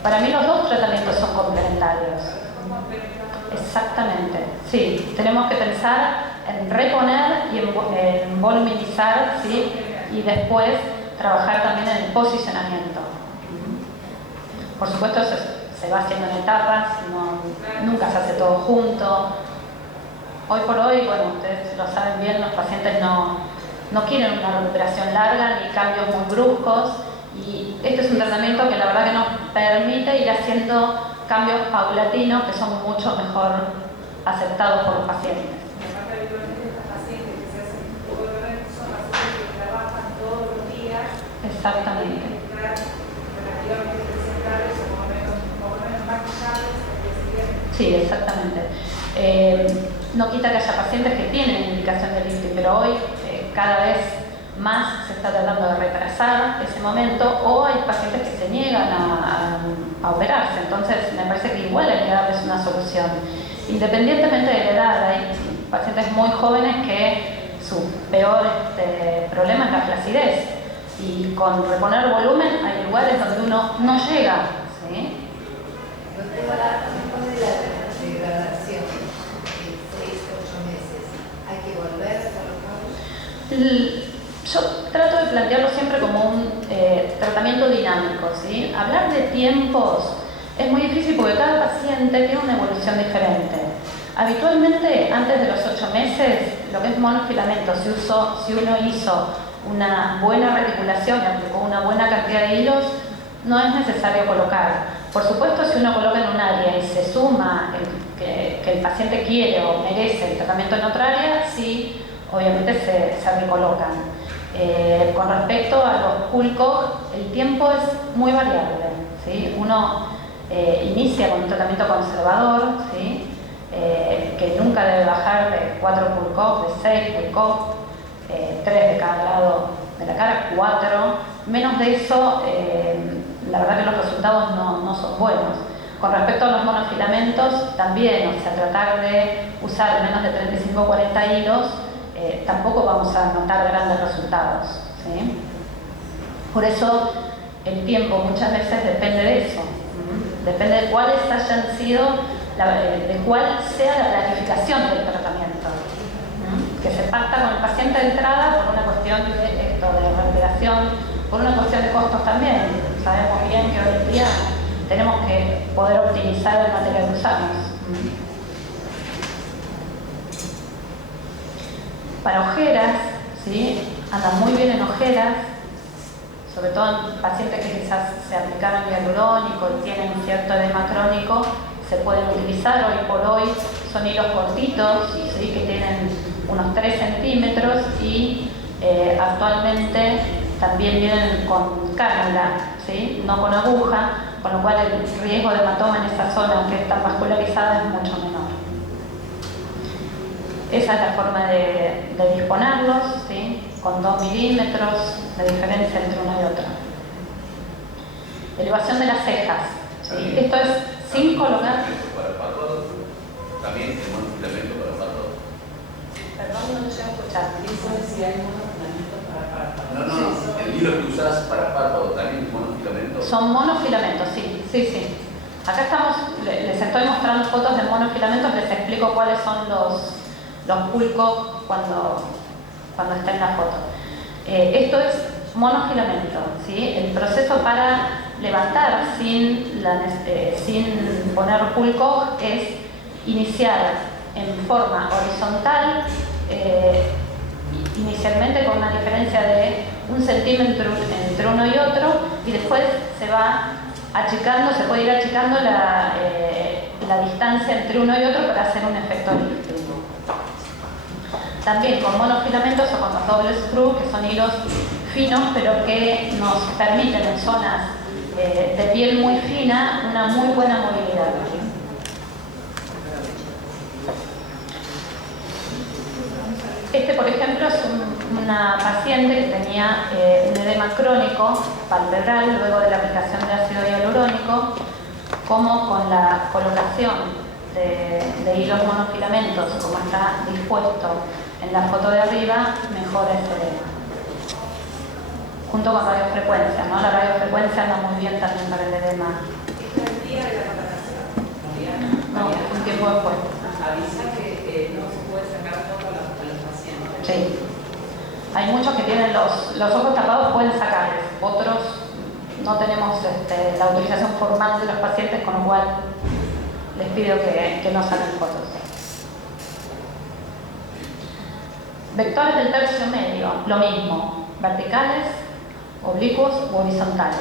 Para mí los dos tratamientos son complementarios. Exactamente, sí, tenemos que pensar en reponer y en voluminizar, ¿sí? Y después trabajar también en el posicionamiento. Por supuesto se va haciendo en etapas, nunca se hace todo junto. Hoy por hoy, bueno, ustedes lo saben bien, los pacientes no quieren una recuperación larga ni cambios muy bruscos y este es un tratamiento que la verdad que nos permite ir haciendo cambios paulatinos que son mucho mejor aceptados por los pacientes. Exactamente. Sí, exactamente. No quita que haya pacientes que tienen indicación de lifting, pero hoy cada vez más se está tratando de retrasar ese momento o hay pacientes que se niegan a operarse. Entonces me parece que igual hay que darles una solución. Independientemente de la edad, hay pacientes muy jóvenes que su peor problema es la flacidez y con reponer volumen hay lugares donde uno no llega, ¿sí? Yo trato de plantearlo siempre como un tratamiento dinámico, ¿sí? Hablar de tiempos es muy difícil porque cada paciente tiene una evolución diferente. Habitualmente, antes de los 8 meses, lo que es monofilamento, si uno hizo una buena reticulación y aplicó una buena cantidad de hilos, no es necesario colocar. Por supuesto, si uno coloca en un área y se suma que el paciente quiere o merece el tratamiento en otra área, sí, obviamente se recolocan. Con respecto a los pulcos, el tiempo es muy variable, ¿sí? Uno inicia con un tratamiento conservador, ¿sí? Que nunca debe bajar de 4 pulcos, de 6 pulcos, 3 de cada lado de la cara, 4. Menos de eso, la verdad que los resultados no son buenos. Con respecto a los monofilamentos, también, o sea, tratar de usar menos de 35 o 40 hilos, tampoco vamos a notar grandes resultados, ¿sí? Por eso el tiempo muchas veces depende de eso, depende de cuáles hayan sido, de cuál sea la planificación del tratamiento, que se pacta con el paciente de entrada por una cuestión de recuperación, por una cuestión de costos también. Sabemos bien que hoy en día tenemos que poder optimizar el material que usamos. Para ojeras, ¿sí? Andan muy bien en ojeras, sobre todo en pacientes que quizás se aplicaron hialurónico y tienen cierto edema crónico, se pueden utilizar. Hoy por hoy son hilos cortitos, ¿sí? Que tienen unos 3 centímetros y actualmente también vienen con cánula, ¿sí? No con aguja, con lo cual el riesgo de hematoma en esa zona que está vascularizada es mucho menor. Esa es la forma de disponerlos, ¿sí? Con 2 milímetros de diferencia entre uno y otro. Elevación de las cejas, ¿sí? Esto es sin colocar... También el monofilamento para párpados. Perdón, no llego a escuchar. Eso es si hay monofilamento para párpados. No, el hilo que usas para párpados también es monofilamento. Son monofilamentos, sí. Acá estamos, les estoy mostrando fotos de monofilamentos, les explico cuáles son los pulcos cuando está en la foto. Esto es monofilamento, ¿sí? El proceso para levantar sin poner pulco es iniciar en forma horizontal, inicialmente con una diferencia de 1 centímetro entre uno y otro, y después se va achicando, se puede ir achicando la distancia entre uno y otro para hacer un efecto lifting. También con monofilamentos o con los doble screw, que son hilos finos, pero que nos permiten en zonas de piel muy fina una muy buena movilidad. Este, por ejemplo, es una paciente que tenía un edema crónico palpebral luego de la aplicación de ácido hialurónico, como con la colocación de hilos monofilamentos, como está dispuesto en la foto de arriba, mejora ese edema. Junto con radiofrecuencia, ¿no? La radiofrecuencia anda muy bien también para el edema. ¿Esto es el día de la contratación? No, un tiempo después. Avisa que no se puede sacar fotos a los pacientes. Sí. Hay muchos que tienen los ojos tapados, pueden sacarles. Otros no tenemos la autorización formal de los pacientes, con lo cual les pido que no saquen fotos. Vectores del tercio medio, lo mismo, verticales, oblicuos u horizontales.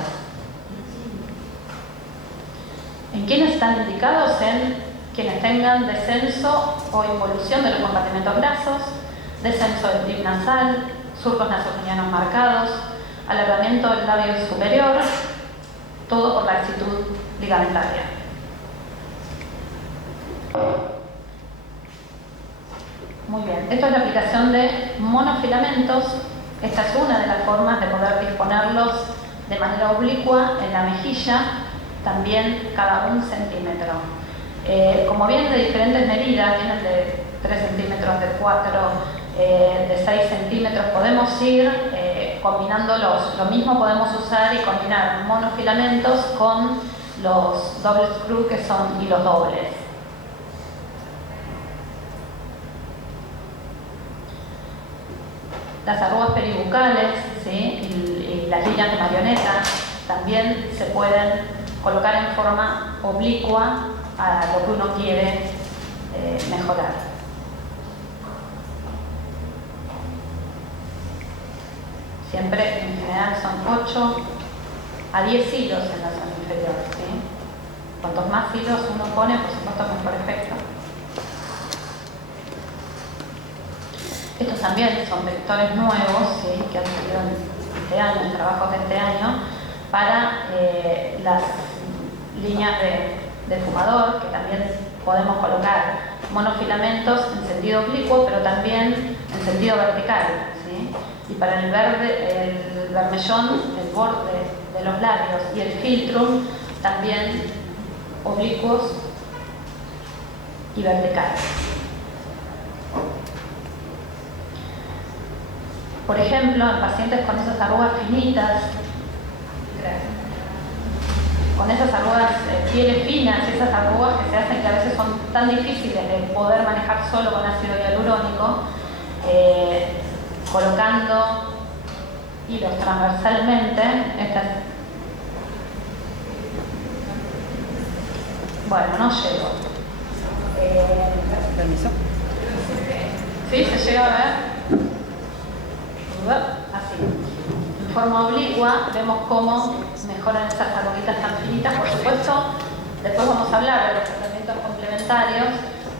¿En quiénes están indicados? En quienes tengan descenso o involución de los compartimentos grasos, descenso del tip nasal, surcos nasogenianos marcados, alargamiento del labio superior, todo por laxitud ligamentaria. Muy bien, esto es la aplicación de monofilamentos. Esta es una de las formas de poder disponerlos de manera oblicua en la mejilla, también cada 1 centímetro. Como vienen de diferentes medidas, vienen de 3 centímetros, de 4, de 6 centímetros, podemos ir combinándolos. Lo mismo podemos usar y combinar monofilamentos con los doble screw, que son hilos dobles. Las arrugas peribucales, ¿sí? y las líneas de marioneta también se pueden colocar en forma oblicua a lo que uno quiere mejorar. Siempre, en general, son 8 a 10 hilos en la zona inferior, ¿sí? Cuantos más hilos uno pone, por supuesto, mejor efecto. Estos también son vectores nuevos, ¿sí? Que han salido este año, trabajos de este año, para las líneas de fumador, que también podemos colocar monofilamentos en sentido oblicuo, pero también en sentido vertical, ¿sí? Y para el vermellón, el borde de los labios y el filtrum, también oblicuos y verticales. Por ejemplo, en pacientes con esas arrugas finitas, con esas arrugas, pieles finas, esas arrugas que se hacen, que a veces son tan difíciles de poder manejar solo con ácido hialurónico, colocando hilos transversalmente, bueno, no llego. ¿Permiso? ¿Sí? ¿Se llega a ver? Así. En forma oblicua vemos cómo mejoran esas arruguitas tan finitas. Por supuesto, después vamos a hablar de los tratamientos complementarios,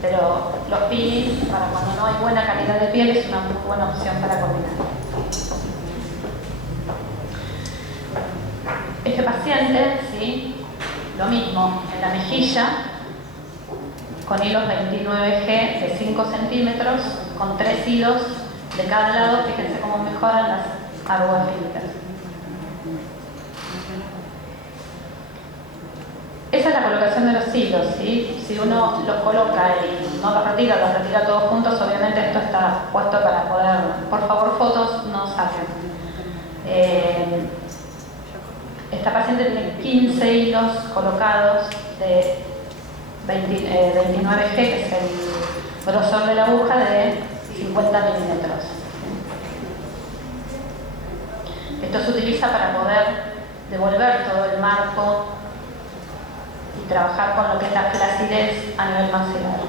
pero los peelings, para cuando no hay buena calidad de piel, es una muy buena opción para combinar. Este paciente, ¿sí? Lo mismo, en la mejilla, con hilos 29G de 5 centímetros, con 3 hilos de cada lado. Fíjense cómo mejoran las arrugas fílicas. Esa es la colocación de los hilos, ¿sí? Si uno los coloca y no los retira todos juntos, obviamente esto está puesto para poder, por favor, fotos no saquen. Esta paciente tiene 15 hilos colocados de 29G, que es el grosor de la aguja, de 50 milímetros. Esto se utiliza para poder devolver todo el marco y trabajar con lo que es la flacidez a nivel maxilar.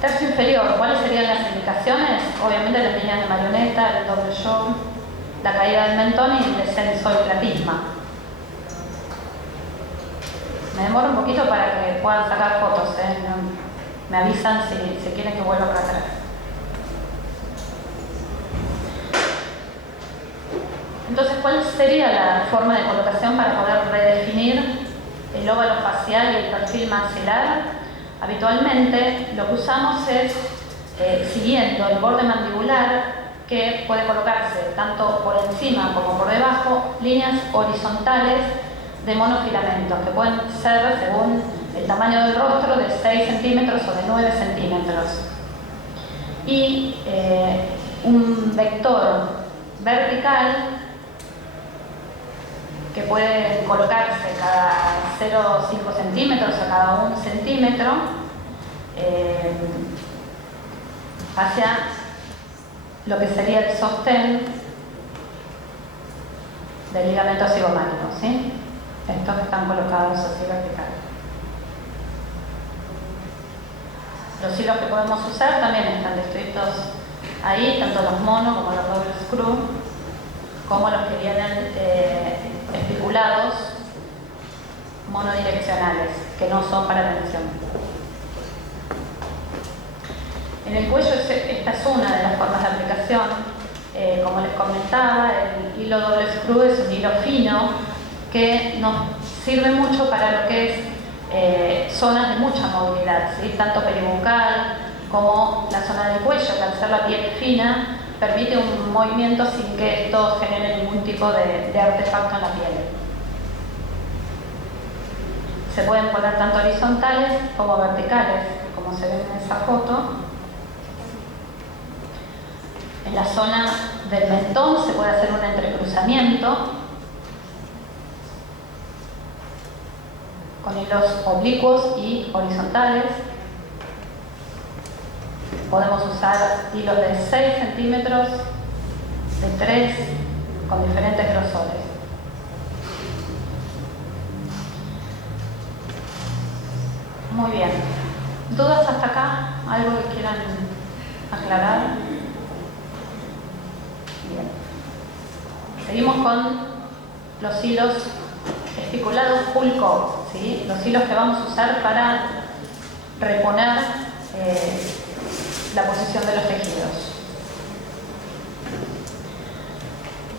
Tercio inferior, ¿cuáles serían las indicaciones? Obviamente las líneas de marioneta, el doble jaw, la caída del mentón y el descenso del platisma. Me demoro un poquito para que puedan sacar fotos, me avisan si quieren que vuelva para atrás. Entonces, ¿cuál sería la forma de colocación para poder redefinir el óvalo facial y el perfil maxilar? Habitualmente lo que usamos es, siguiendo el borde mandibular, que puede colocarse tanto por encima como por debajo, líneas horizontales de monofilamentos, que pueden ser, según el tamaño del rostro, de 6 centímetros o de 9 centímetros. Y un vector vertical que puede colocarse cada 0,5 centímetros a cada 1 centímetro hacia lo que sería el sostén del ligamento cigomático, ¿sí? Estos están colocados así vertical. Los hilos que podemos usar también están descritos ahí, tanto los mono como los doble screw, como los que vienen espiculados monodireccionales, que no son para tensión. En el cuello esta es una de las formas de aplicación. Como les comentaba, el hilo doble screw es un hilo fino que nos sirve mucho para lo que es zonas de mucha movilidad, ¿sí? Tanto peribucal como la zona del cuello, que al ser la piel fina permite un movimiento sin que esto genere ningún tipo de artefacto en la piel. Se pueden poner tanto horizontales como verticales, como se ve en esa foto. En la zona del mentón se puede hacer un entrecruzamiento con hilos oblicuos y horizontales. Podemos usar hilos de 6 centímetros, de 3, con diferentes grosores. Muy bien. ¿Dudas hasta acá? ¿Algo que quieran aclarar? Bien. Seguimos con los hilos espiculados full coat, ¿sí? Los hilos que vamos a usar para reponer la posición de los tejidos.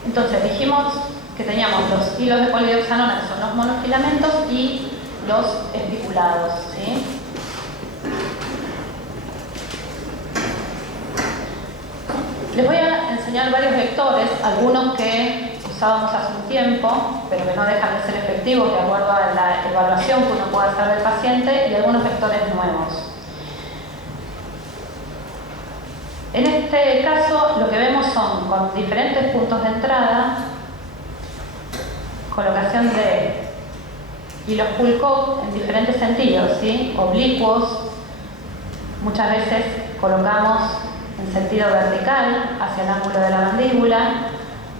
Entonces dijimos que teníamos los hilos de polidioxanona, que son los monofilamentos, y los espiculados, ¿sí? Les voy a enseñar varios vectores, algunos que usábamos hace un tiempo, pero que no dejan de ser efectivos de acuerdo a la evaluación que uno puede hacer del paciente, y algunos vectores nuevos. En este caso, lo que vemos son, con diferentes puntos de entrada, colocación de hilos full coat en diferentes sentidos, ¿sí? Oblicuos, muchas veces colocamos en sentido vertical hacia el ángulo de la mandíbula.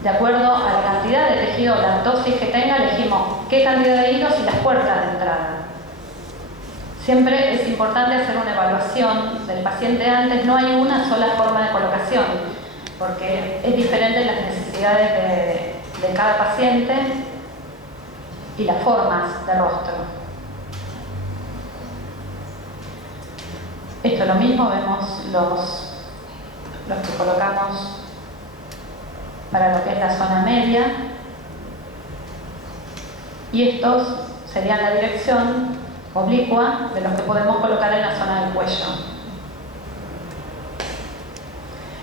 De acuerdo a la cantidad de tejido lactosis que tenga, elegimos qué cantidad de hilos y las puertas de entrada. Siempre es importante hacer una evaluación del paciente antes. No hay una sola forma de colocación, porque es diferente las necesidades de cada paciente y las formas de rostro. Esto es lo mismo, vemos los que colocamos para lo que es la zona media, y estos serían la dirección oblicua de los que podemos colocar en la zona del cuello.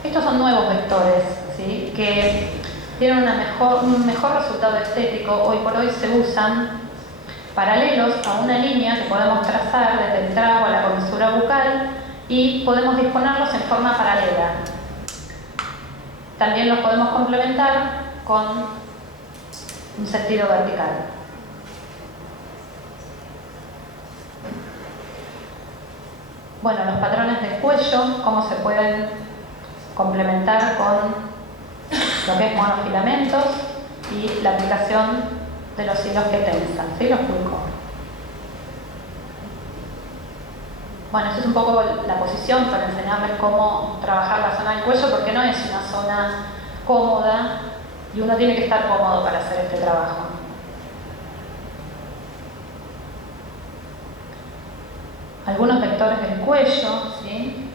Estos son nuevos vectores, ¿sí?, que tienen un mejor resultado estético. Hoy por hoy se usan paralelos a una línea que podemos trazar desde el trago a la comisura bucal y podemos disponerlos en forma paralela. También los podemos complementar con un sentido vertical. Bueno, los patrones de cuello, cómo se pueden complementar con lo que es monofilamentos y la aplicación de los hilos que tensan, ¿sí?, los pulcos. Bueno, esta es un poco la posición para enseñarles cómo trabajar la zona del cuello, porque no es una zona cómoda y uno tiene que estar cómodo para hacer este trabajo. Algunos vectores del cuello, ¿sí?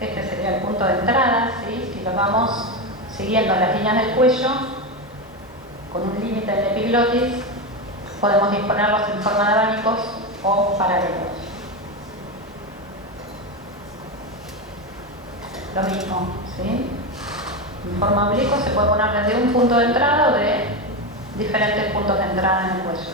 Este sería el punto de entrada, ¿sí? Si lo vamos siguiendo las líneas del cuello, con un límite en la epiglotis, podemos disponerlos en forma de abanicos o paralelos. Lo mismo, ¿sí? En forma oblicua se puede poner desde un punto de entrada o de diferentes puntos de entrada en el cuello.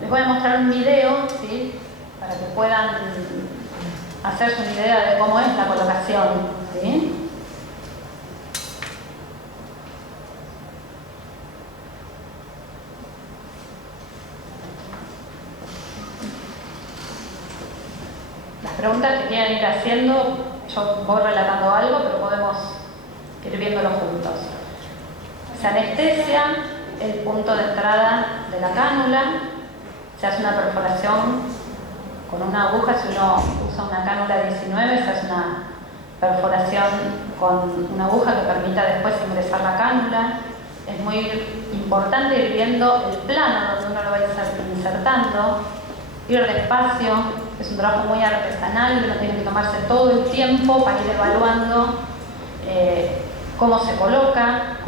Les voy a mostrar un video, ¿sí?, para que puedan hacerse una idea de cómo es la colocación, ¿sí? Las preguntas que quieran ir haciendo, yo voy relatando algo, pero podemos ir viéndolo juntos. Se anestesia el punto de entrada de la cánula. Se hace una perforación con una aguja. Si uno usa una cánula 19, se hace una perforación con una aguja que permita después ingresar la cánula. Es muy importante ir viendo el plano donde uno lo va a ir insertando, ir despacio. Es un trabajo muy artesanal, uno tiene que tomarse todo el tiempo para ir evaluando cómo se coloca,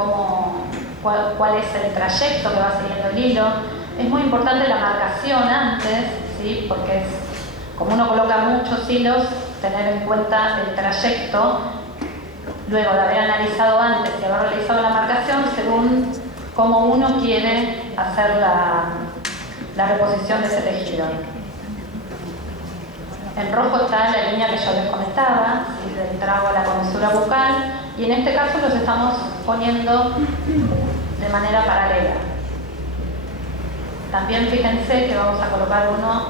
cuál es el trayecto que va siguiendo el hilo. Es muy importante la marcación antes, ¿sí?, porque como uno coloca muchos hilos, tener en cuenta el trayecto, luego de haber analizado antes y haber realizado la marcación según cómo uno quiere hacer la reposición de ese tejido. En rojo está la línea que yo les comentaba, ¿sí?, del trago a la comisura bucal, y en este caso los estamos poniendo de manera paralela. También fíjense que vamos a colocar uno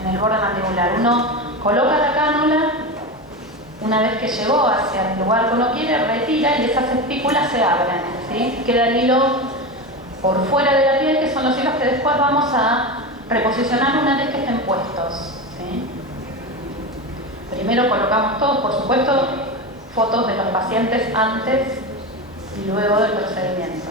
en el borde mandibular. Uno coloca la cánula, una vez que llegó hacia el lugar que uno quiere, retira y esas espículas se abren, ¿sí? Queda el hilo por fuera de la piel, que son los hilos que después vamos a reposicionar una vez que estén puestos, ¿sí? Primero colocamos todos, por supuesto, fotos de los pacientes antes y luego del procedimiento.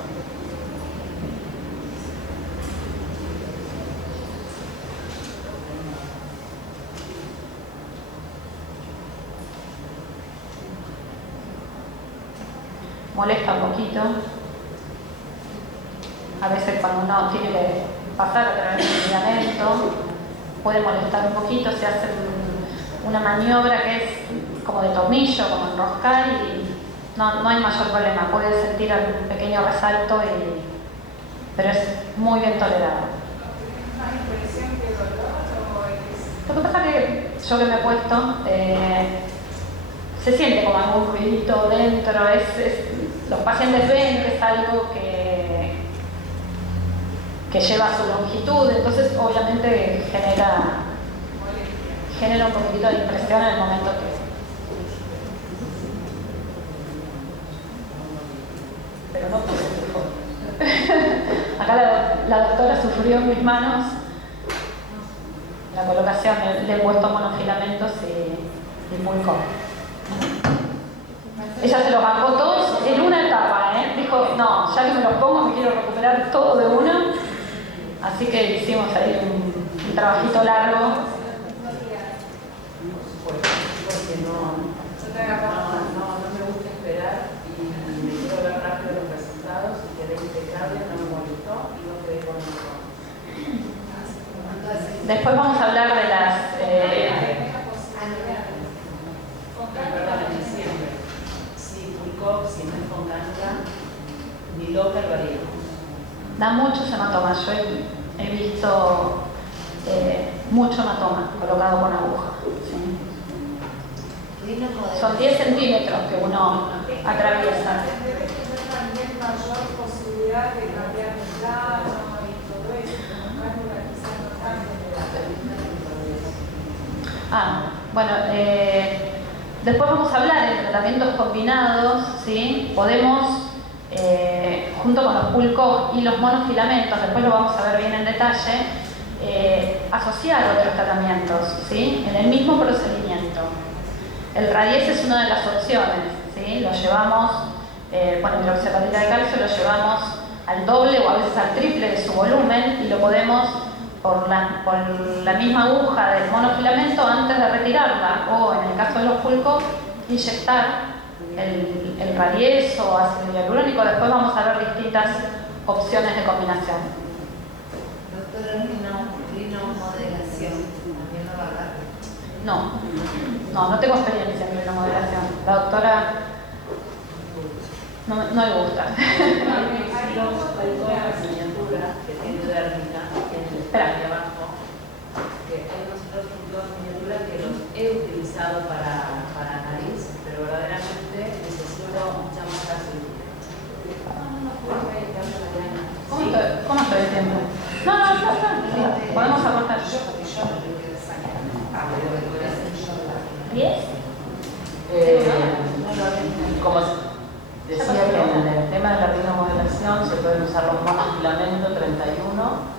Molesta un poquito. A veces cuando uno tiene que pasar a través del ligamento, puede molestar un poquito. Se hace una maniobra que es como de tornillo, como enroscar, y no hay mayor problema. Puede sentir algún pequeño resalto, pero es muy bien tolerado. ¿Más impresión que dolor o es...? Lo que pasa es que yo que me he puesto, se siente como algún ruidito dentro. Los pacientes ven que es algo que lleva su longitud, entonces obviamente genera un poquitito de impresión en el momento que... Pero no por acá la doctora sufrió en mis manos la colocación. Le he puesto monofilamentos y pulcón. Ella se los bancó todos en una etapa, Dijo, no, ya que me los pongo me quiero recuperar todo de una. Así que hicimos ahí un trabajito largo. No me gusta esperar y me quiero ver rápido los resultados y quedé impecable, no me molestó y no quedé con eso. Después vamos a hablar de las... Perdón, siempre. Sí, Pulcoc, si no es con cánula, ni loca lo haría. Da muchos hematomas. Yo he visto mucho hematoma colocado con aguja. ¿Sí? Son 10 centímetros que uno atraviesa. Mayor posibilidad de cambiar de plano y todo eso, con cánula quizás no tanto. Bueno, después vamos a hablar de tratamientos combinados, ¿sí? Podemos, junto con los Pulcoc y los monofilamentos, después lo vamos a ver bien en detalle, asociar otros tratamientos, ¿sí? En el mismo procedimiento. El Radies es una de las opciones, ¿sí? Lo llevamos, bueno, el hidroxiapatita de calcio lo llevamos al doble o a veces al triple de su volumen y lo podemos por la misma aguja del monofilamento antes de retirarla, o en el caso de los Pulcoc, inyectar el Radies o ácido hialurónico. Después vamos a ver distintas opciones de combinación. Doctora, rinomodelación, ¿también lo va a dar? No tengo experiencia en rinomodelación. La doctora no le gusta. Los Pulcoc miniatura que tiene dérmica Espera. de abajo, que hay unos Pulcoc miniatura que los he utilizado para nariz, pero verdaderamente necesito mucha más facilidad. ¿Cómo estoy de tiempo? No, está. Sí, podemos acortar. ¿10? Como decía que en el tema de la rinomodelación se pueden usar los monofilamentos 31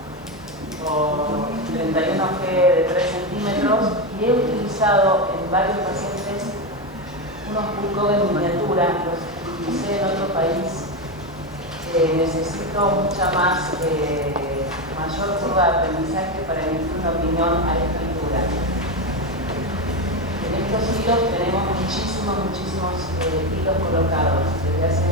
o 31G de 3 centímetros, y he utilizado en varios pacientes unos Pulcoc en miniatura, los utilicé en otro país. Necesito mucha más, mayor curva de aprendizaje para emitir una opinión a esta altura. En estos hilos tenemos muchísimos hilos colocados desde hace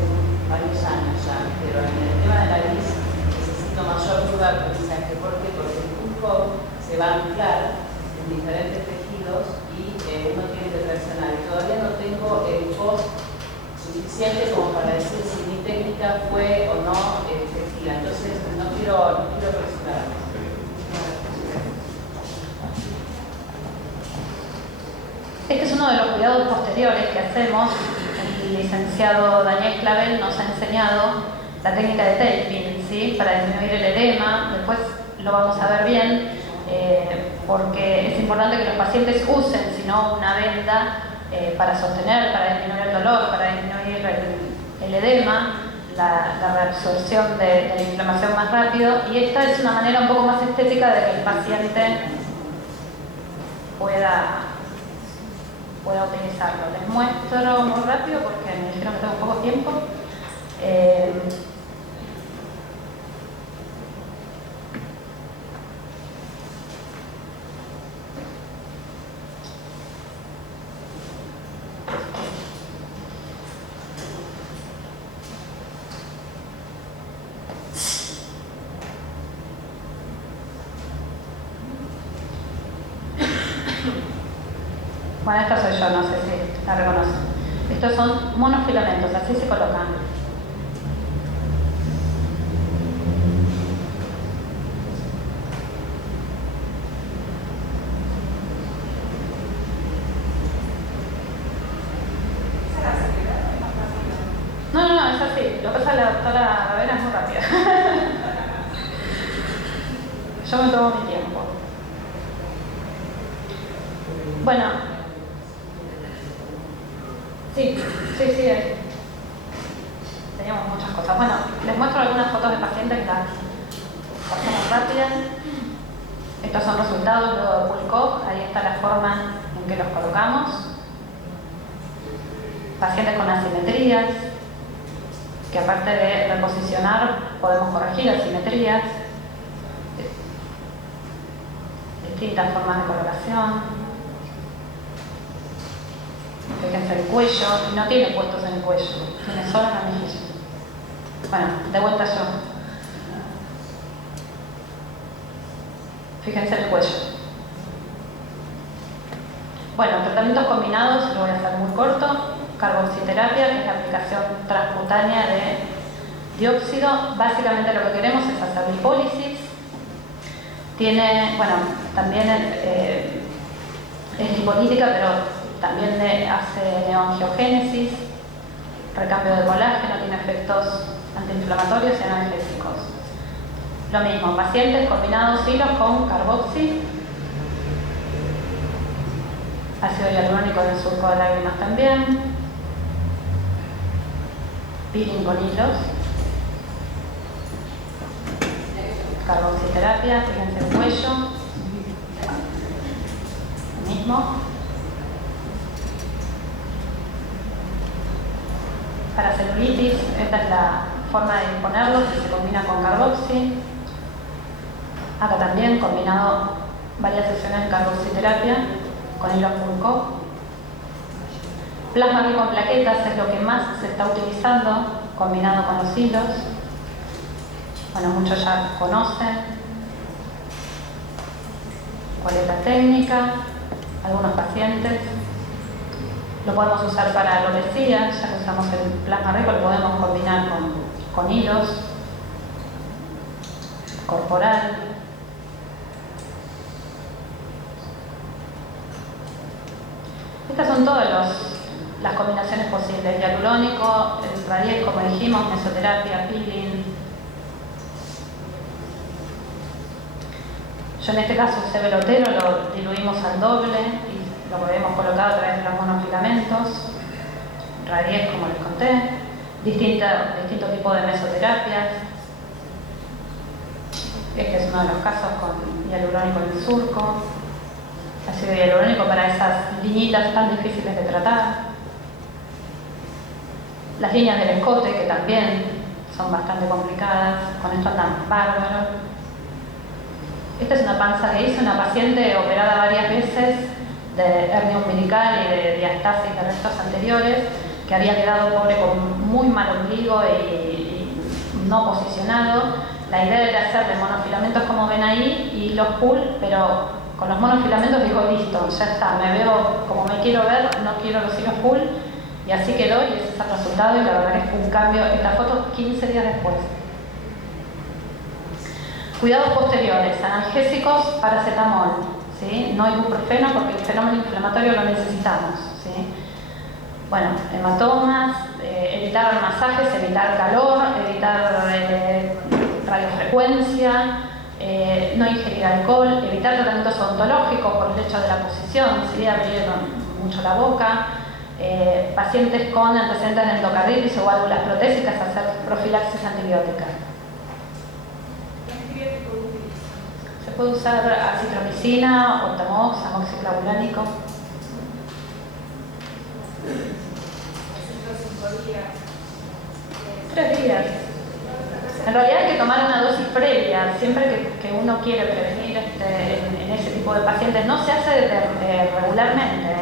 varios años ya, pero en el tema de la nariz necesito mayor curva de aprendizaje. ¿Por qué? Porque el Pulcoc se va a anclar en diferentes tejidos y uno tiene que reaccionar. Y todavía no tengo el post suficiente como para decir si mi técnica fue o no efectiva. Entonces no quiero apresurarme. Este es uno de los cuidados posteriores que hacemos. El licenciado Daniel Clavel nos ha enseñado la técnica de taping, ¿sí? Para disminuir el edema. Después lo vamos a ver bien, porque es importante que los pacientes usen, si no, una venda para sostener, para disminuir el dolor, para disminuir el edema, la reabsorción de la inflamación más rápido. Y esta es una manera un poco más estética de que el paciente pueda utilizarlo. Les muestro muy rápido porque me dijeron que tengo poco tiempo. Bueno, esta soy yo, no sé si la reconocen. Estos son monofilamentos, así se colocan. No, es así. Lo que pasa es que la doctora Ravena es muy rápida. Yo me tomo mi tiempo. Bueno. Sí. Teníamos muchas cosas. Bueno, les muestro algunas fotos de pacientes que las pasamos rápidas. Estos son resultados luego de Pulcoc. Ahí está la forma en que los colocamos. Pacientes con asimetrías, que aparte de reposicionar, podemos corregir asimetrías. Distintas formas de colocación. Fíjense el cuello, y no tiene puestos en el cuello, tiene solo en la mejilla. Bueno, de vuelta yo. Fíjense el cuello. Bueno, tratamientos combinados, lo voy a hacer muy corto. Carboxiterapia, que es la aplicación transcutánea de dióxido. Básicamente lo que queremos es hacer lipólisis. Tiene, bueno, también es lipolítica, pero también hace neoangiogénesis, recambio de colágeno, tiene efectos antiinflamatorios y analgésicos. Lo mismo, pacientes combinados hilos con carboxi, ácido hialurónico en el surco de lágrimas también, peeling con hilos, carboxiterapia, fíjense el cuello, lo mismo. Para celulitis, esta es la forma de disponerlo, que se combina con carboxi. Acá también combinado varias sesiones de carboxiterapia con hilo Fulco. Plasma rico en plaquetas es lo que más se está utilizando, combinado con los hilos. Bueno, muchos ya conocen cuál es la técnica, algunos pacientes. Lo podemos usar para alopecia, ya que usamos el plasma rico, lo podemos combinar con hilos, corporal. Estas son todas las combinaciones posibles: hialurónico, el radies, como dijimos, mesoterapia, peeling. Yo en este caso usé velotero, lo diluimos al doble y lo hemos colocado a través de los monofilamentos. Radies, como les conté, distintos tipos de mesoterapias. Este es uno de los casos con hialurónico en el surco. Ácido hialurónico para esas liñitas tan difíciles de tratar. Las líneas del escote, que también son bastante complicadas, con esto andan bárbaro. Esta es una panza que hice una paciente operada varias veces de hernia umbilical y de diastasis de restos anteriores, que había quedado pobre con muy mal ombligo y no posicionado. La idea era hacerle monofilamentos como ven ahí y los pull, pero con los monofilamentos dijo listo, ya está, me veo como me quiero ver, no quiero los hilos pull, y así quedó y ese es el resultado, y la verdad es que un cambio. Esta foto 15 días después. Cuidados posteriores, analgésicos, paracetamol, ¿sí? No ibuprofeno porque el fenómeno inflamatorio lo necesitamos, ¿sí? Bueno, hematomas, evitar masajes, evitar calor, evitar radiofrecuencia, no ingerir alcohol, evitar tratamientos odontológicos por el hecho de la posición, ¿sí? Abrir mucho la boca, pacientes con antecedentes de endocarditis o válvulas protésicas, hacer profilaxis antibiótica. Se puede usar acitromicina, Otamox, amoxiclavulánico. 3 días. En realidad hay que tomar una dosis previa, siempre que uno quiere prevenir en ese tipo de pacientes. No se hace regularmente,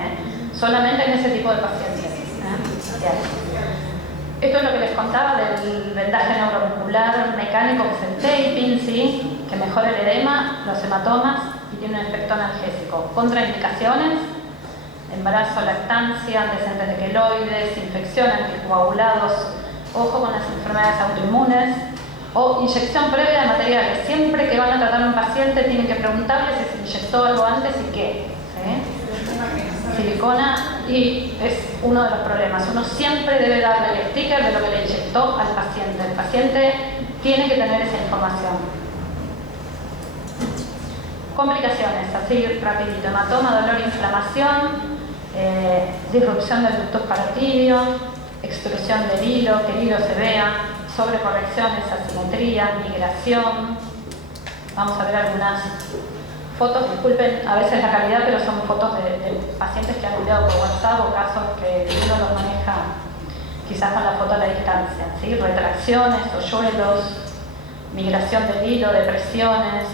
solamente en ese tipo de pacientes. Esto es lo que les contaba del vendaje neuromuscular mecánico, que es el taping, ¿sí? Que mejora el edema, los hematomas y tiene un efecto analgésico. Contraindicaciones: embarazo, lactancia, antecedentes de queloides, infección, anticoagulados, ojo con las enfermedades autoinmunes, o inyección previa de materiales. Siempre que van a tratar a un paciente tienen que preguntarle si se inyectó algo antes y qué. ¿Sí? Silicona, y es uno de los problemas. Uno siempre debe darle el sticker de lo que le inyectó al paciente. El paciente tiene que tener esa información. Complicaciones, así rapidito: hematoma, dolor, inflamación, disrupción del ducto parotidio, extrusión del hilo, que el hilo se vea, sobrecorrecciones, asimetrías, migración. Vamos a ver algunas fotos, disculpen a veces la calidad, pero son fotos de pacientes que han enviado por WhatsApp o casos que uno los maneja quizás con la foto a la distancia, ¿sí? Retracciones, hoyuelos, migración del hilo, depresiones.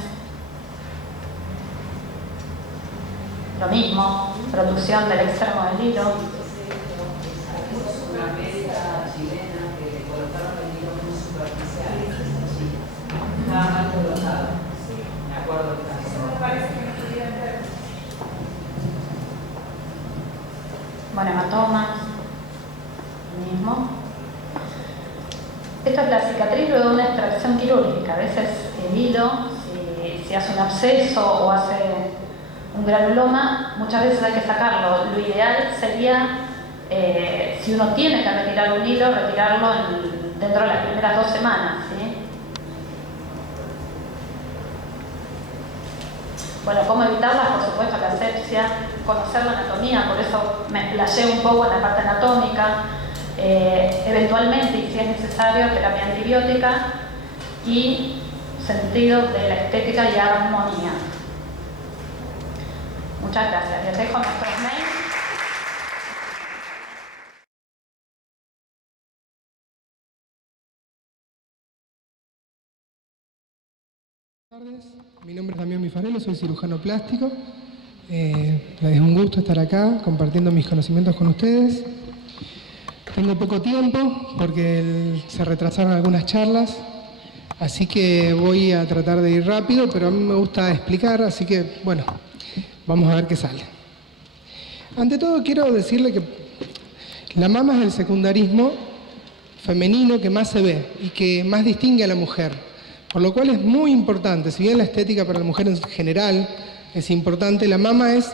Lo mismo, producción del extremo del hilo. hematomas, mismo. Esto es la cicatriz luego de una extracción quirúrgica. A veces el hilo, si hace un absceso o hace un granuloma, muchas veces hay que sacarlo. Lo ideal sería, si uno tiene que retirar un hilo, retirarlo dentro de las primeras 2 semanas, ¿sí? Bueno, ¿cómo evitarlas? Por supuesto, la asepsia, conocer la anatomía, por eso me explayé un poco en la parte anatómica, eventualmente, y si es necesario, terapia antibiótica y sentido de la estética y armonía. Muchas gracias. Les dejo nuestros mails. Buenas tardes, mi nombre es Damián Mifarello, soy cirujano plástico. Es un gusto estar acá compartiendo mis conocimientos con ustedes. Tengo poco tiempo porque se retrasaron algunas charlas, así que voy a tratar de ir rápido, pero a mí me gusta explicar, así que bueno, vamos a ver qué sale. Ante todo quiero decirle que la mama es el secundarismo femenino que más se ve y que más distingue a la mujer. Por lo cual es muy importante, si bien la estética para la mujer en general es importante, la mama es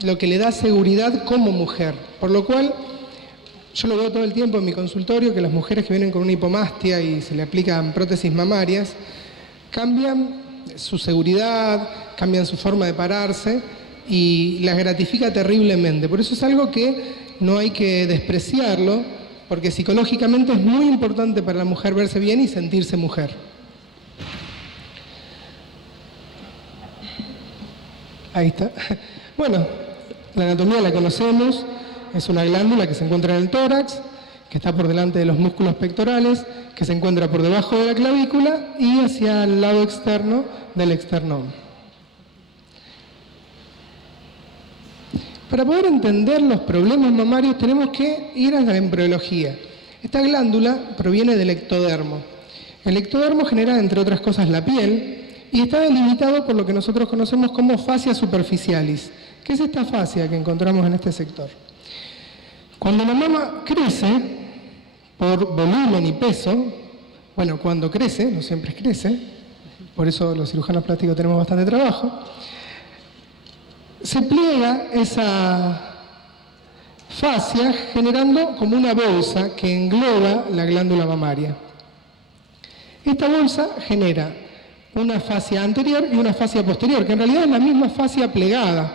lo que le da seguridad como mujer. Por lo cual, yo lo veo todo el tiempo en mi consultorio, que las mujeres que vienen con una hipomastia y se le aplican prótesis mamarias, cambian su seguridad, cambian su forma de pararse y las gratifica terriblemente. Por eso es algo que no hay que despreciarlo, porque psicológicamente es muy importante para la mujer verse bien y sentirse mujer. Ahí está. Bueno, la anatomía la conocemos, es una glándula que se encuentra en el tórax, que está por delante de los músculos pectorales, que se encuentra por debajo de la clavícula y hacia el lado externo del esternón. Para poder entender los problemas mamarios tenemos que ir a la embriología. Esta glándula proviene del ectodermo. El ectodermo genera, entre otras cosas, la piel, y está delimitado por lo que nosotros conocemos como fascia superficialis. ¿Qué es esta fascia que encontramos en este sector? Cuando la mama crece, por volumen y peso, bueno, cuando crece, no siempre crece, por eso los cirujanos plásticos tenemos bastante trabajo, se pliega esa fascia generando como una bolsa que engloba la glándula mamaria. Esta bolsa genera una fascia anterior y una fascia posterior, que en realidad es la misma fascia plegada,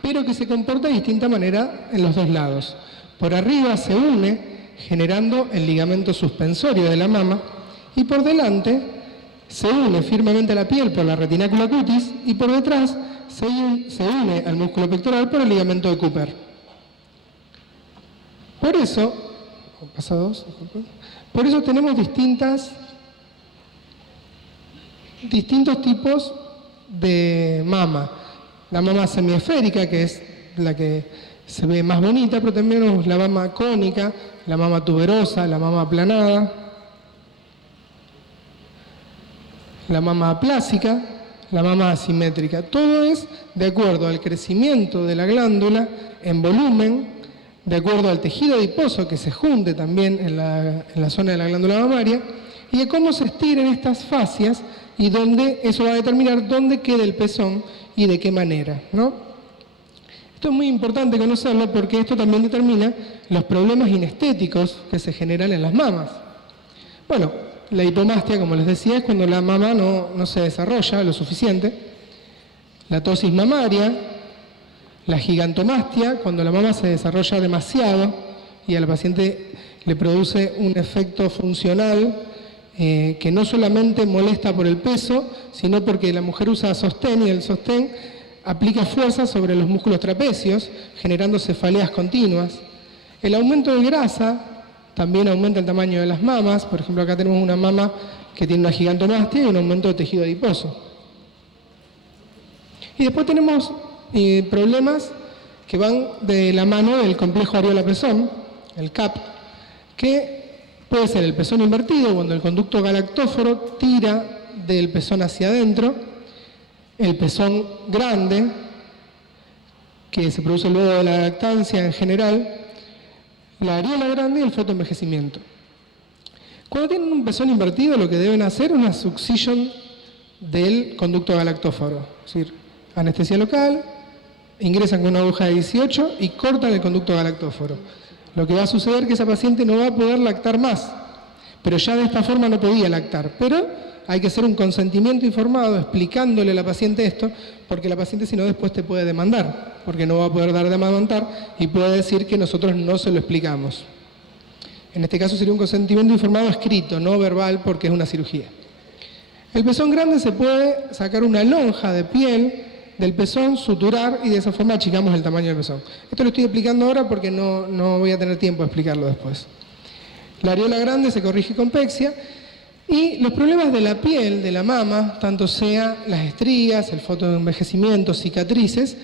pero que se comporta de distinta manera en los dos lados. Por arriba se une, generando el ligamento suspensorio de la mama, y por delante se une firmemente a la piel por la retinácula cutis, y por detrás se une al músculo pectoral por el ligamento de Cooper. Por eso tenemos distintos tipos de mama. La mama semiesférica, que es la que se ve más bonita, pero también tenemos la mama cónica, la mama tuberosa, la mama aplanada, la mama aplásica, la mama asimétrica. Todo es de acuerdo al crecimiento de la glándula en volumen, de acuerdo al tejido adiposo que se junte también en la zona de la glándula mamaria, y de cómo se estiren estas fascias y dónde eso va a determinar dónde queda el pezón y de qué manera, ¿no? Esto es muy importante conocerlo porque esto también determina los problemas inestéticos que se generan en las mamas. Bueno, la hipomastia, como les decía, es cuando la mama no se desarrolla lo suficiente. La ptosis mamaria, la gigantomastia, cuando la mama se desarrolla demasiado y a la paciente le produce un efecto funcional que no solamente molesta por el peso, sino porque la mujer usa sostén y el sostén aplica fuerza sobre los músculos trapecios, generando cefaleas continuas. El aumento de grasa también aumenta el tamaño de las mamas. Por ejemplo, acá tenemos una mama que tiene una gigantomastia y un aumento de tejido adiposo. Y después tenemos problemas que van de la mano del complejo areola-pezón, el CAP, que puede ser el pezón invertido, cuando el conducto galactóforo tira del pezón hacia adentro, el pezón grande, que se produce luego de la lactancia en general, la areola grande y el fotoenvejecimiento. Cuando tienen un pezón invertido, lo que deben hacer es una succión del conducto galactófaro. Es decir, anestesia local, ingresan con una aguja de 18 y cortan el conducto galactóforo. Lo que va a suceder es que esa paciente no va a poder lactar más, pero ya de esta forma no podía lactar. Pero hay que hacer un consentimiento informado explicándole a la paciente esto, porque la paciente si no después te puede demandar, porque no va a poder dar de amamantar y puede decir que nosotros no se lo explicamos. En este caso sería un consentimiento informado escrito, no verbal, porque es una cirugía. El pezón grande se puede sacar una lonja de piel del pezón, suturar y de esa forma achicamos el tamaño del pezón. Esto lo estoy explicando ahora porque no voy a tener tiempo de explicarlo después. La areola grande se corrige con pexia y los problemas de la piel, de la mama, tanto sea las estrías, el fotoenvejecimiento, cicatrices,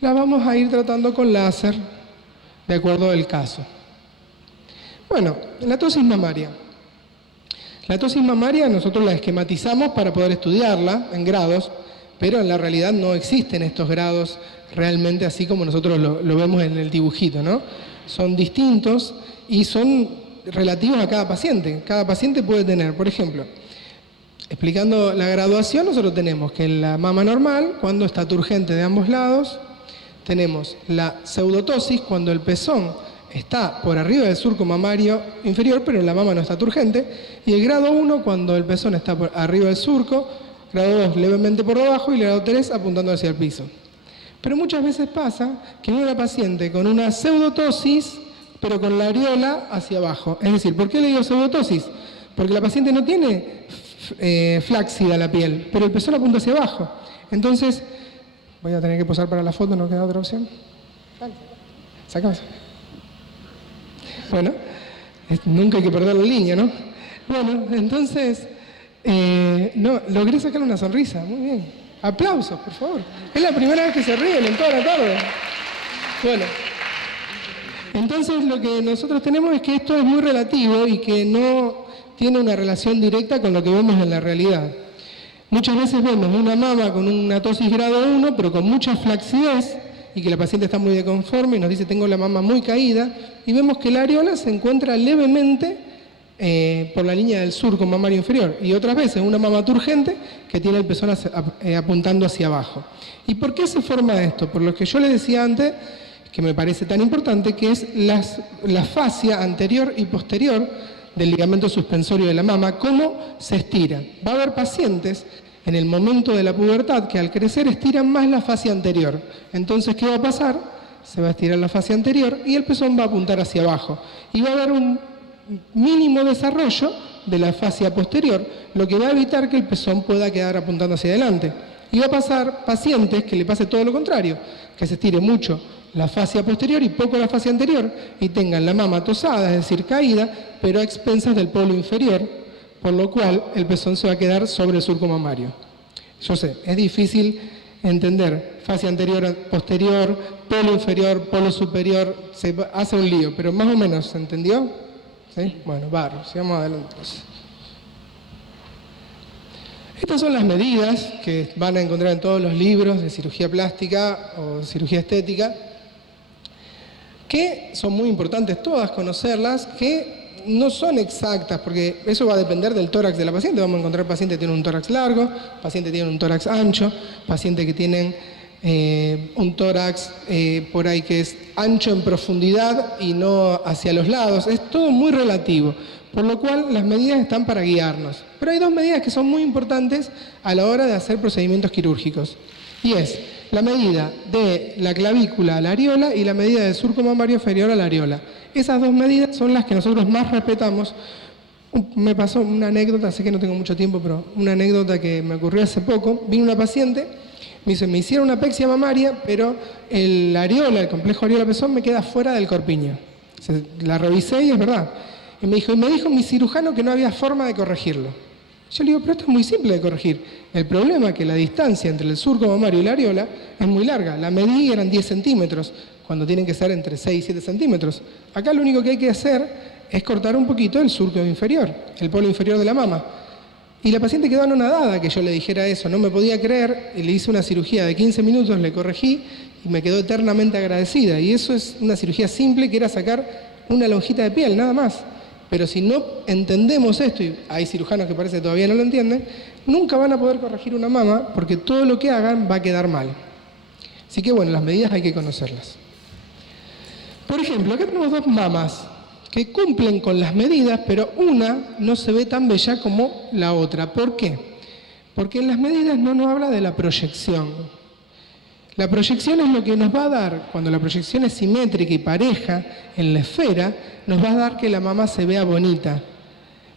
las vamos a ir tratando con láser de acuerdo al caso. Bueno, la tosis mamaria. La tosis mamaria nosotros la esquematizamos para poder estudiarla en grados, pero en la realidad no existen estos grados realmente así como nosotros lo vemos en el dibujito, ¿no? Son distintos y son relativos a cada paciente. Cada paciente puede tener, por ejemplo, explicando la graduación, nosotros tenemos que en la mama normal, cuando está turgente de ambos lados, tenemos la pseudotosis, cuando el pezón está por arriba del surco mamario inferior, pero la mama no está turgente, y el grado 1, cuando el pezón está por arriba del surco, grado 2 levemente por debajo y el grado 3 apuntando hacia el piso. Pero muchas veces pasa que viene una paciente con una pseudotosis, pero con la areola hacia abajo. Es decir, ¿por qué le digo pseudotosis? Porque la paciente no tiene flácida la piel, pero el pezón apunta hacia abajo. Entonces, voy a tener que posar para la foto, ¿no queda otra opción? Sacamos. Bueno, nunca hay que perder la línea, ¿no? Bueno, entonces, no, logré sacarle una sonrisa, muy bien. Aplausos, por favor. Es la primera vez que se ríen en toda la tarde. Bueno, entonces lo que nosotros tenemos es que esto es muy relativo y que no tiene una relación directa con lo que vemos en la realidad. Muchas veces vemos una mama con una tosis grado 1, pero con mucha flacidez, y que la paciente está muy deconforme y nos dice tengo la mama muy caída, y vemos que la areola se encuentra levemente por la línea del surco mamario inferior, y otras veces una mama turgente que tiene el pezón apuntando hacia abajo. ¿Y por qué se forma esto? Por lo que yo les decía antes, que me parece tan importante, que es la fascia anterior y posterior del ligamento suspensorio de la mama, cómo se estira. Va a haber pacientes en el momento de la pubertad que al crecer estiran más la fascia anterior. Entonces, ¿qué va a pasar? Se va a estirar la fascia anterior y el pezón va a apuntar hacia abajo. Y va a haber un mínimo desarrollo de la fascia posterior, lo que va a evitar que el pezón pueda quedar apuntando hacia adelante. Y va a pasar pacientes que le pase todo lo contrario, que se estire mucho la fascia posterior y poco la fascia anterior y tengan la mama tosada, es decir, caída, pero a expensas del polo inferior, por lo cual el pezón se va a quedar sobre el surco mamario. Yo sé, es difícil entender fascia anterior, posterior, polo inferior, polo superior, se hace un lío, pero más o menos, ¿se entendió? ¿Sí? Bueno, barro, sigamos adelante entonces. Estas son las medidas que van a encontrar en todos los libros de cirugía plástica o cirugía estética, que son muy importantes todas conocerlas, que no son exactas, porque eso va a depender del tórax de la paciente. Vamos a encontrar pacientes que tienen un tórax largo, pacientes que tienen un tórax ancho, pacientes que tienen un tórax por ahí que es ancho en profundidad y no hacia los lados. Es todo muy relativo, por lo cual las medidas están para guiarnos. Pero hay dos medidas que son muy importantes a la hora de hacer procedimientos quirúrgicos. Y es la medida de la clavícula a la areola y la medida del surco mamario inferior a la areola. Esas dos medidas son las que nosotros más respetamos. Me pasó una anécdota, sé que no tengo mucho tiempo, pero una anécdota que me ocurrió hace poco. Vino una paciente, me dice, me hicieron una apexia mamaria, pero el areola, el complejo areola-pezón me queda fuera del corpiño. La revisé y es verdad. Y me dijo mi cirujano que no había forma de corregirlo. Yo le digo, pero esto es muy simple de corregir. El problema es que la distancia entre el surco mamario y la areola es muy larga. La medí y eran 10 centímetros, cuando tienen que ser entre 6 y 7 centímetros. Acá lo único que hay que hacer es cortar un poquito el surco inferior, el polo inferior de la mama. Y la paciente quedó anonadada que yo le dijera eso, no me podía creer, y le hice una cirugía de 15 minutos, le corregí y me quedó eternamente agradecida. Y eso es una cirugía simple que era sacar una lonjita de piel, nada más. Pero si no entendemos esto, y hay cirujanos que parece que todavía no lo entienden, nunca van a poder corregir una mama porque todo lo que hagan va a quedar mal. Así que bueno, las medidas hay que conocerlas. Por ejemplo, acá tenemos dos mamas que cumplen con las medidas, pero una no se ve tan bella como la otra. ¿Por qué? Porque en las medidas no nos habla de la proyección. La proyección es lo que nos va a dar, cuando la proyección es simétrica y pareja en la esfera, nos va a dar que la mama se vea bonita.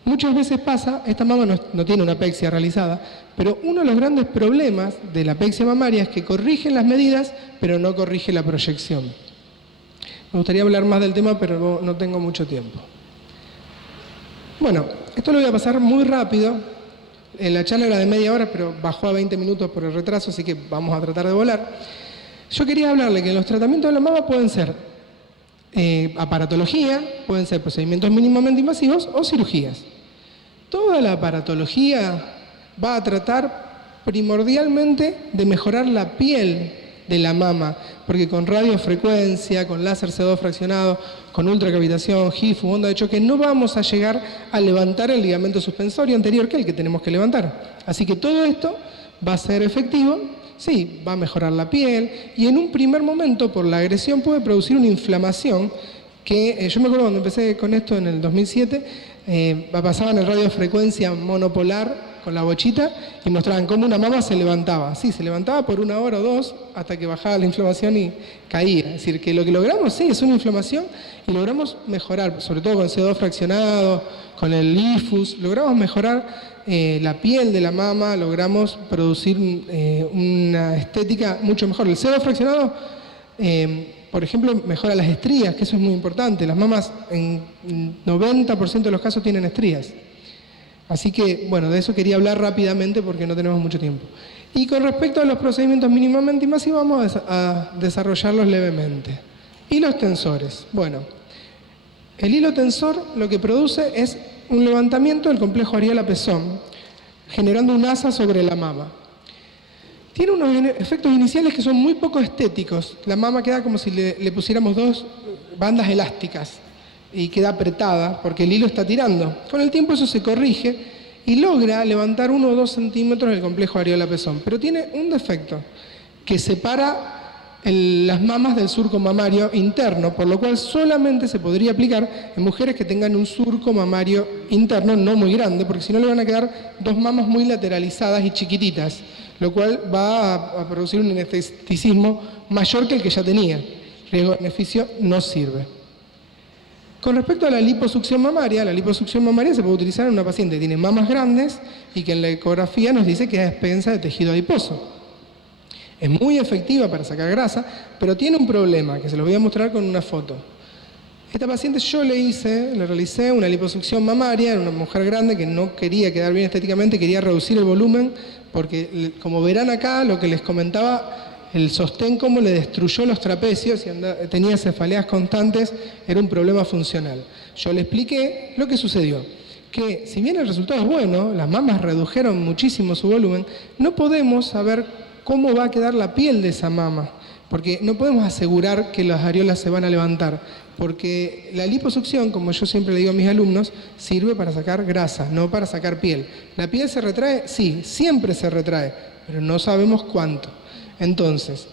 Muchas veces pasa, esta mama no tiene una apexia realizada, pero uno de los grandes problemas de la apexia mamaria es que corrigen las medidas, pero no corrige la proyección. Me gustaría hablar más del tema, pero no tengo mucho tiempo. Bueno, esto lo voy a pasar muy rápido. La charla era de media hora, pero bajó a 20 minutos por el retraso, así que vamos a tratar de volar. Yo quería hablarle que los tratamientos de la mama pueden ser aparatología, pueden ser procedimientos mínimamente invasivos o cirugías. Toda la aparatología va a tratar primordialmente de mejorar la piel de la mama, porque con radiofrecuencia, con láser CO2 fraccionado, con ultracavitación, HIFU, onda de choque, no vamos a llegar a levantar el ligamento suspensorio anterior, que es el que tenemos que levantar. Así que todo esto va a ser efectivo, sí, va a mejorar la piel, y en un primer momento, por la agresión, puede producir una inflamación que, yo me acuerdo cuando empecé con esto en el 2007, pasaban en radiofrecuencia monopolar con la bochita y mostraban cómo una mama se levantaba. Sí, se levantaba por 1 hora o 2 hasta que bajaba la inflamación y caía. Es decir, que lo que logramos, sí, es una inflamación y logramos mejorar, sobre todo con CO2 fraccionado, con el IFUS, logramos mejorar la piel de la mama, logramos producir una estética mucho mejor. El CO2 fraccionado, por ejemplo, mejora las estrías, que eso es muy importante. Las mamas en 90% de los casos tienen estrías. Así que, bueno, de eso quería hablar rápidamente porque no tenemos mucho tiempo. Y con respecto a los procedimientos mínimamente invasivos, vamos a desarrollarlos levemente. Hilos tensores. Bueno, el hilo tensor lo que produce es un levantamiento del complejo areola-pezón, generando un asa sobre la mama. Tiene unos efectos iniciales que son muy poco estéticos. La mama queda como si le pusiéramos 2 bandas elásticas y queda apretada porque el hilo está tirando. Con el tiempo eso se corrige y logra levantar 1 o 2 centímetros del complejo areola-pezón. Pero tiene un defecto, que separa las mamas del surco mamario interno, por lo cual solamente se podría aplicar en mujeres que tengan un surco mamario interno no muy grande, porque si no le van a quedar 2 mamas muy lateralizadas y chiquititas, lo cual va a producir un inesteticismo mayor que el que ya tenía. Riesgo-beneficio no sirve. Con respecto a la liposucción mamaria se puede utilizar en una paciente que tiene mamas grandes y que en la ecografía nos dice que es a expensa de tejido adiposo. Es muy efectiva para sacar grasa, pero tiene un problema, que se los voy a mostrar con una foto. Esta paciente yo le realicé una liposucción mamaria en una mujer grande que no quería quedar bien estéticamente, quería reducir el volumen, porque como verán acá, lo que les comentaba, el sostén como le destruyó los trapecios y tenía cefaleas constantes, era un problema funcional. Yo le expliqué lo que sucedió, que si bien el resultado es bueno, las mamas redujeron muchísimo su volumen, no podemos saber cómo va a quedar la piel de esa mama, porque no podemos asegurar que las areolas se van a levantar, porque la liposucción, como yo siempre le digo a mis alumnos, sirve para sacar grasa, no para sacar piel. ¿La piel se retrae? Sí, siempre se retrae, pero no sabemos cuánto. Entonces,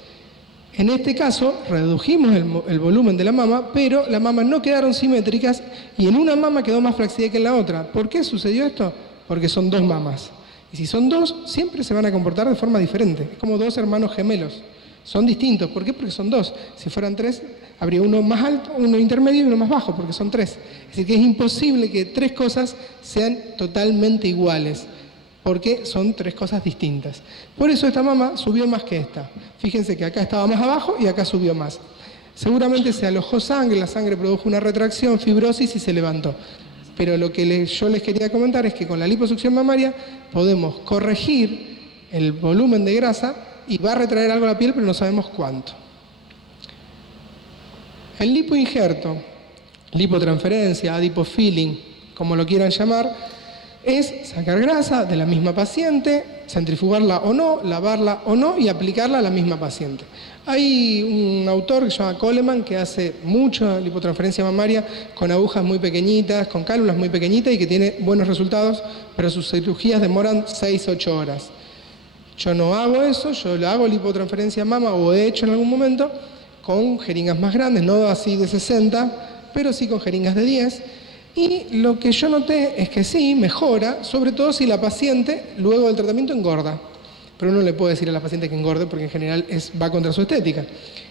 en este caso, redujimos el volumen de la mama, pero las mamas no quedaron simétricas y en una mama quedó más flacidez que en la otra. ¿Por qué sucedió esto? Porque son 2 mamas. Y si son 2, siempre se van a comportar de forma diferente. Es como 2 hermanos gemelos. Son distintos. ¿Por qué? Porque son 2. Si fueran 3, habría uno más alto, uno intermedio y uno más bajo, porque son 3. Es decir, que es imposible que 3 cosas sean totalmente iguales, porque son 3 cosas distintas. Por eso esta mama subió más que esta. Fíjense que acá estaba más abajo y acá subió más. Seguramente se alojó sangre, la sangre produjo una retracción, fibrosis y se levantó. Pero lo que yo les quería comentar es que con la liposucción mamaria podemos corregir el volumen de grasa y va a retraer algo la piel, pero no sabemos cuánto. El lipoinjerto, lipotransferencia, adipofilling, como lo quieran llamar, es sacar grasa de la misma paciente, centrifugarla o no, lavarla o no y aplicarla a la misma paciente. Hay un autor que se llama Coleman que hace mucha lipotransferencia mamaria con agujas muy pequeñitas, con cánulas muy pequeñitas y que tiene buenos resultados, pero sus cirugías demoran 6-8 horas. Yo no hago eso, yo le hago lipotransferencia mama o he hecho en algún momento con jeringas más grandes, no así de 60, pero sí con jeringas de 10. Y lo que yo noté es que sí, mejora, sobre todo si la paciente luego del tratamiento engorda. Pero uno le puede decir a la paciente que engorde porque en general va contra su estética.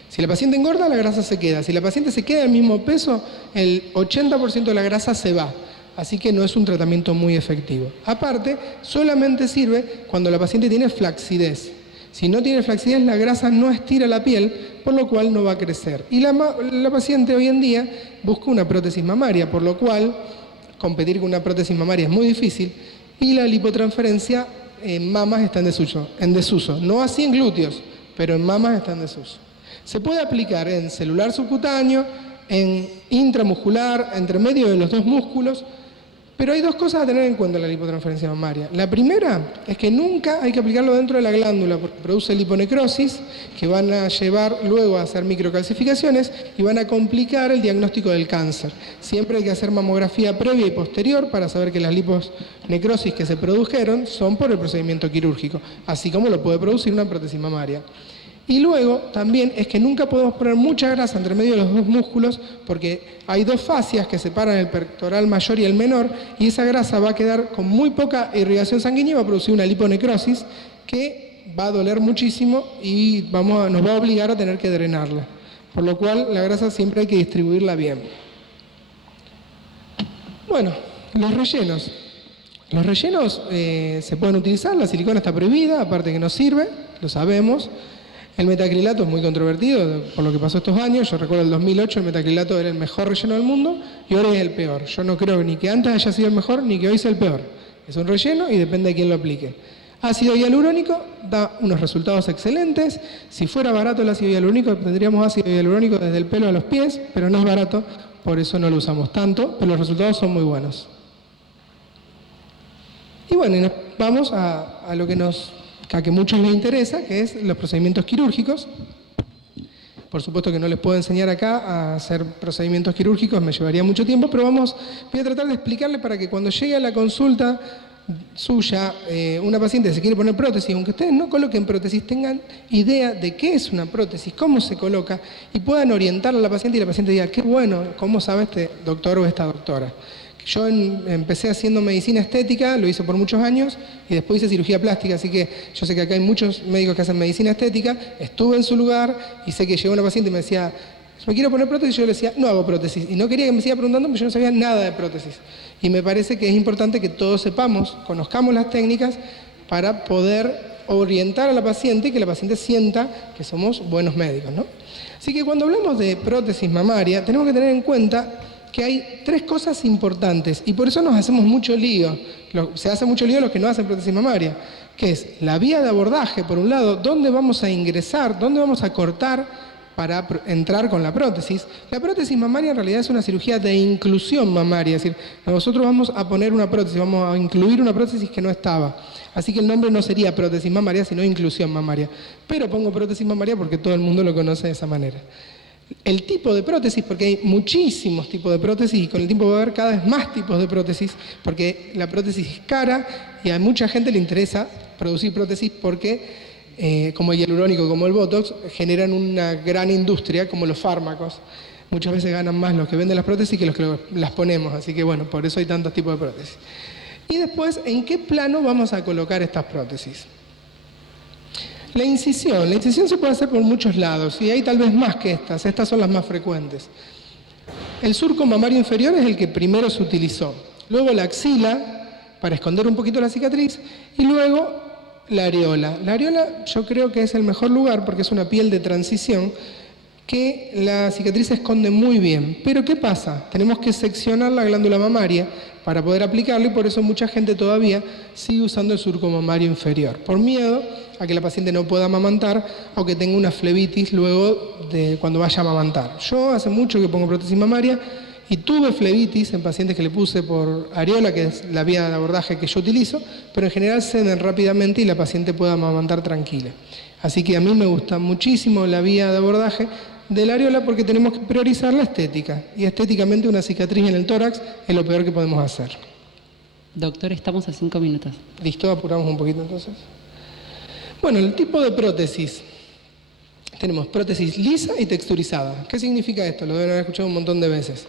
Si la paciente engorda, la grasa se queda. Si la paciente se queda al mismo peso, el 80% de la grasa se va. Así que no es un tratamiento muy efectivo. Aparte, solamente sirve cuando la paciente tiene flacidez. Si no tiene flacidez, la grasa no estira la piel, por lo cual no va a crecer. Y la paciente hoy en día busca una prótesis mamaria, por lo cual competir con una prótesis mamaria es muy difícil y la lipotransferencia en mamas está en desuso. No así en glúteos, pero en mamas está en desuso. Se puede aplicar en celular subcutáneo, en intramuscular, entre medio de los dos músculos, pero hay dos cosas a tener en cuenta en la lipotransferencia mamaria. La primera es que nunca hay que aplicarlo dentro de la glándula porque produce liponecrosis que van a llevar luego a hacer microcalcificaciones y van a complicar el diagnóstico del cáncer. Siempre hay que hacer mamografía previa y posterior para saber que las liponecrosis que se produjeron son por el procedimiento quirúrgico, así como lo puede producir una prótesis mamaria. Y luego también es que nunca podemos poner mucha grasa entre medio de los dos músculos porque hay dos fascias que separan el pectoral mayor y el menor y esa grasa va a quedar con muy poca irrigación sanguínea y va a producir una liponecrosis que va a doler muchísimo y nos va a obligar a tener que drenarla. Por lo cual la grasa siempre hay que distribuirla bien. Bueno, los rellenos. Los rellenos se pueden utilizar, la silicona está prohibida, aparte que no sirve, lo sabemos. El metacrilato es muy controvertido por lo que pasó estos años. Yo recuerdo el 2008 el metacrilato era el mejor relleno del mundo y ahora es el peor. Yo no creo ni que antes haya sido el mejor ni que hoy sea el peor. Es un relleno y depende de quién lo aplique. Ácido hialurónico da unos resultados excelentes. Si fuera barato el ácido hialurónico tendríamos ácido hialurónico desde el pelo a los pies, pero no es barato, por eso no lo usamos tanto, pero los resultados son muy buenos. Y bueno, y nos vamos a lo que a muchos les interesa, que es los procedimientos quirúrgicos. Por supuesto que no les puedo enseñar acá a hacer procedimientos quirúrgicos, me llevaría mucho tiempo, pero voy a tratar de explicarle para que cuando llegue a la consulta suya, una paciente se quiere poner prótesis, aunque ustedes no coloquen prótesis, tengan idea de qué es una prótesis, cómo se coloca, y puedan orientar a la paciente y la paciente diga, qué bueno, ¿cómo sabe este doctor o esta doctora? Yo empecé haciendo medicina estética, lo hice por muchos años, y después hice cirugía plástica, así que yo sé que acá hay muchos médicos que hacen medicina estética, estuve en su lugar, y sé que llegó una paciente y me decía, me quiero poner prótesis, yo le decía, no hago prótesis, y no quería que me siga preguntando porque yo no sabía nada de prótesis. Y me parece que es importante que todos sepamos, conozcamos las técnicas para poder orientar a la paciente y que la paciente sienta que somos buenos médicos, ¿no? Así que cuando hablamos de prótesis mamaria, tenemos que tener en cuenta que hay tres cosas importantes y por eso nos hacemos mucho lío. Se hace mucho lío los que no hacen prótesis mamaria, que es la vía de abordaje, por un lado, dónde vamos a ingresar, dónde vamos a cortar para entrar con la prótesis. La prótesis mamaria en realidad es una cirugía de inclusión mamaria, es decir, nosotros vamos a poner una prótesis, vamos a incluir una prótesis que no estaba. Así que el nombre no sería prótesis mamaria, sino inclusión mamaria. Pero pongo prótesis mamaria porque todo el mundo lo conoce de esa manera. El tipo de prótesis, porque hay muchísimos tipos de prótesis y con el tiempo va a haber cada vez más tipos de prótesis, porque la prótesis es cara y a mucha gente le interesa producir prótesis porque como el hialurónico, como el Botox, generan una gran industria, como los fármacos. Muchas veces ganan más los que venden las prótesis que los que las ponemos, así que bueno, por eso hay tantos tipos de prótesis. Y después, ¿en qué plano vamos a colocar estas prótesis? La incisión se puede hacer por muchos lados y hay tal vez más que estas son las más frecuentes. El surco mamario inferior es el que primero se utilizó, luego la axila para esconder un poquito la cicatriz y luego la areola. La areola yo creo que es el mejor lugar porque es una piel de transición que la cicatriz se esconde muy bien. Pero ¿qué pasa? Tenemos que seccionar la glándula mamaria para poder aplicarlo y por eso mucha gente todavía sigue usando el surco mamario inferior, por miedo a que la paciente no pueda amamantar o que tenga una flebitis luego de cuando vaya a amamantar. Yo hace mucho que pongo prótesis mamaria y tuve flebitis en pacientes que le puse por areola, que es la vía de abordaje que yo utilizo, pero en general ceden rápidamente y la paciente puede amamantar tranquila. Así que a mí me gusta muchísimo la vía de abordaje de la areola porque tenemos que priorizar la estética, y estéticamente una cicatriz en el tórax es lo peor que podemos hacer. Doctor, estamos a 5 minutos. ¿Listo? Apuramos un poquito entonces. Bueno, el tipo de prótesis. Tenemos prótesis lisa y texturizada. ¿Qué significa esto? Lo deben haber escuchado un montón de veces.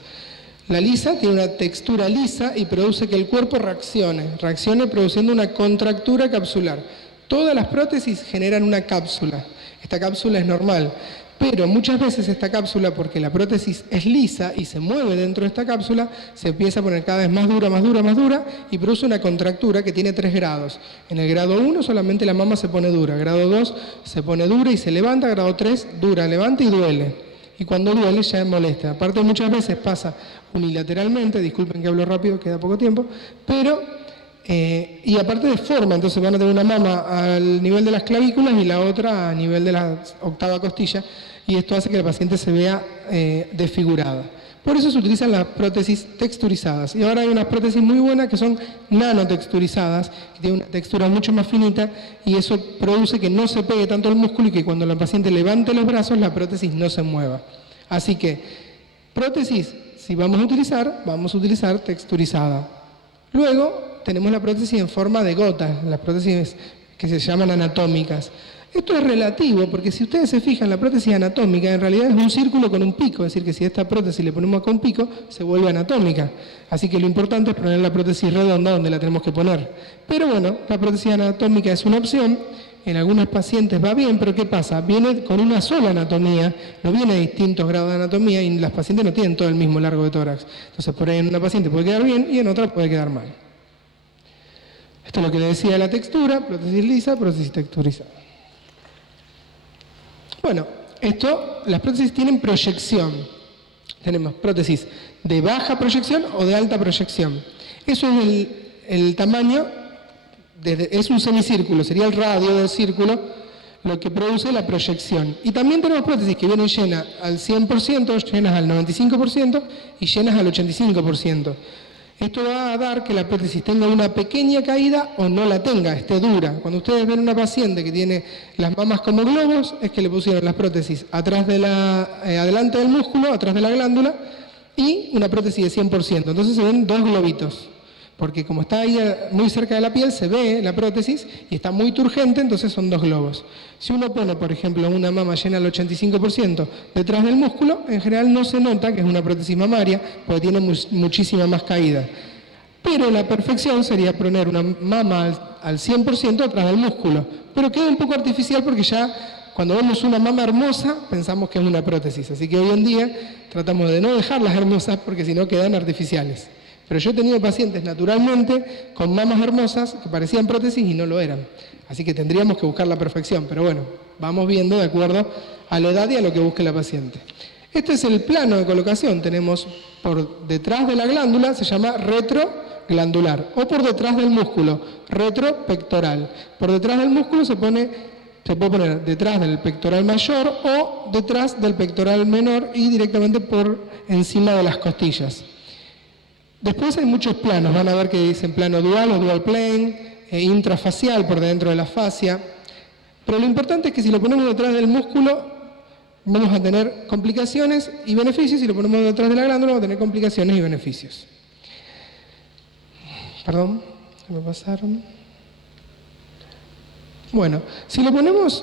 La lisa tiene una textura lisa y produce que el cuerpo reaccione produciendo una contractura capsular. Todas las prótesis generan una cápsula. Esta cápsula es normal, pero muchas veces esta cápsula, porque la prótesis es lisa y se mueve dentro de esta cápsula, se empieza a poner cada vez más dura y produce una contractura que tiene 3 grados. En el grado 1 solamente la mama se pone dura, grado 2 se pone dura y se levanta, grado 3 dura, levanta y duele. Y cuando duele ya molesta. Aparte muchas veces pasa unilateralmente, disculpen que hablo rápido, queda poco tiempo, pero y aparte deforma, entonces van a tener una mama al nivel de las clavículas y la otra a nivel de la octava costilla, y esto hace que la paciente se vea desfigurada. Por eso se utilizan las prótesis texturizadas. Y ahora hay unas prótesis muy buenas que son nanotexturizadas, que tienen una textura mucho más finita, y eso produce que no se pegue tanto el músculo y que cuando la paciente levante los brazos, la prótesis no se mueva. Así que, prótesis, si vamos a utilizar texturizada. Luego, tenemos la prótesis en forma de gotas, las prótesis que se llaman anatómicas. Esto es relativo, porque si ustedes se fijan, la prótesis anatómica en realidad es un círculo con un pico, es decir, que si a esta prótesis le ponemos acá un pico, se vuelve anatómica. Así que lo importante es poner la prótesis redonda donde la tenemos que poner. Pero bueno, la prótesis anatómica es una opción, en algunos pacientes va bien, pero ¿qué pasa? Viene con una sola anatomía, no viene de distintos grados de anatomía, y las pacientes no tienen todo el mismo largo de tórax. Entonces, por ahí en una paciente puede quedar bien y en otra puede quedar mal. Esto es lo que le decía de la textura, prótesis lisa, prótesis texturizada. Bueno, las prótesis tienen proyección. Tenemos prótesis de baja proyección o de alta proyección. Eso es el tamaño, es un semicírculo, sería el radio del círculo, lo que produce la proyección. Y también tenemos prótesis que vienen llenas al 100%, llenas al 95% y llenas al 85%. Esto va a dar que la prótesis tenga una pequeña caída o no la tenga, esté dura. Cuando ustedes ven una paciente que tiene las mamas como globos, es que le pusieron las prótesis atrás adelante del músculo, atrás de la glándula, y una prótesis de 100%. Entonces se ven 2 globitos, porque como está ahí muy cerca de la piel, se ve la prótesis y está muy turgente, entonces son 2 globos. Si uno pone, por ejemplo, una mama llena al 85% detrás del músculo, en general no se nota que es una prótesis mamaria, porque tiene muchísima más caída. Pero la perfección sería poner una mama al 100% atrás del músculo. Pero queda un poco artificial porque ya cuando vemos una mama hermosa, pensamos que es una prótesis. Así que hoy en día tratamos de no dejarlas hermosas porque si no quedan artificiales. Pero yo he tenido pacientes naturalmente con mamas hermosas que parecían prótesis y no lo eran. Así que tendríamos que buscar la perfección. Pero bueno, vamos viendo de acuerdo a la edad y a lo que busque la paciente. Este es el plano de colocación. Tenemos por detrás de la glándula, se llama retroglandular, o por detrás del músculo, retropectoral. Por detrás del músculo se puede poner detrás del pectoral mayor o detrás del pectoral menor y directamente por encima de las costillas. Después hay muchos planos, van a ver que dicen plano dual o dual plane, intrafacial por dentro de la fascia, pero lo importante es que si lo ponemos detrás del músculo vamos a tener complicaciones y beneficios, si lo ponemos detrás de la glándula vamos a tener complicaciones y beneficios. Perdón, ¿qué me pasaron? Bueno, si lo ponemos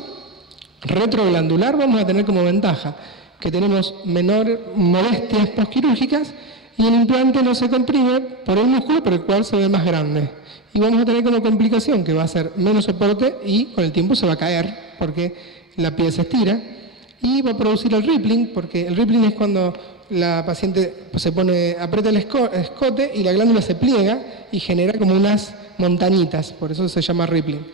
retroglandular vamos a tener como ventaja que tenemos menores molestias postquirúrgicas y el implante no se comprime por el músculo, por el cual se ve más grande. Y vamos a tener como complicación que va a ser menos soporte y con el tiempo se va a caer porque la piel se estira y va a producir el rippling, porque el rippling es cuando la paciente aprieta el escote y la glándula se pliega y genera como unas montañitas, por eso se llama rippling.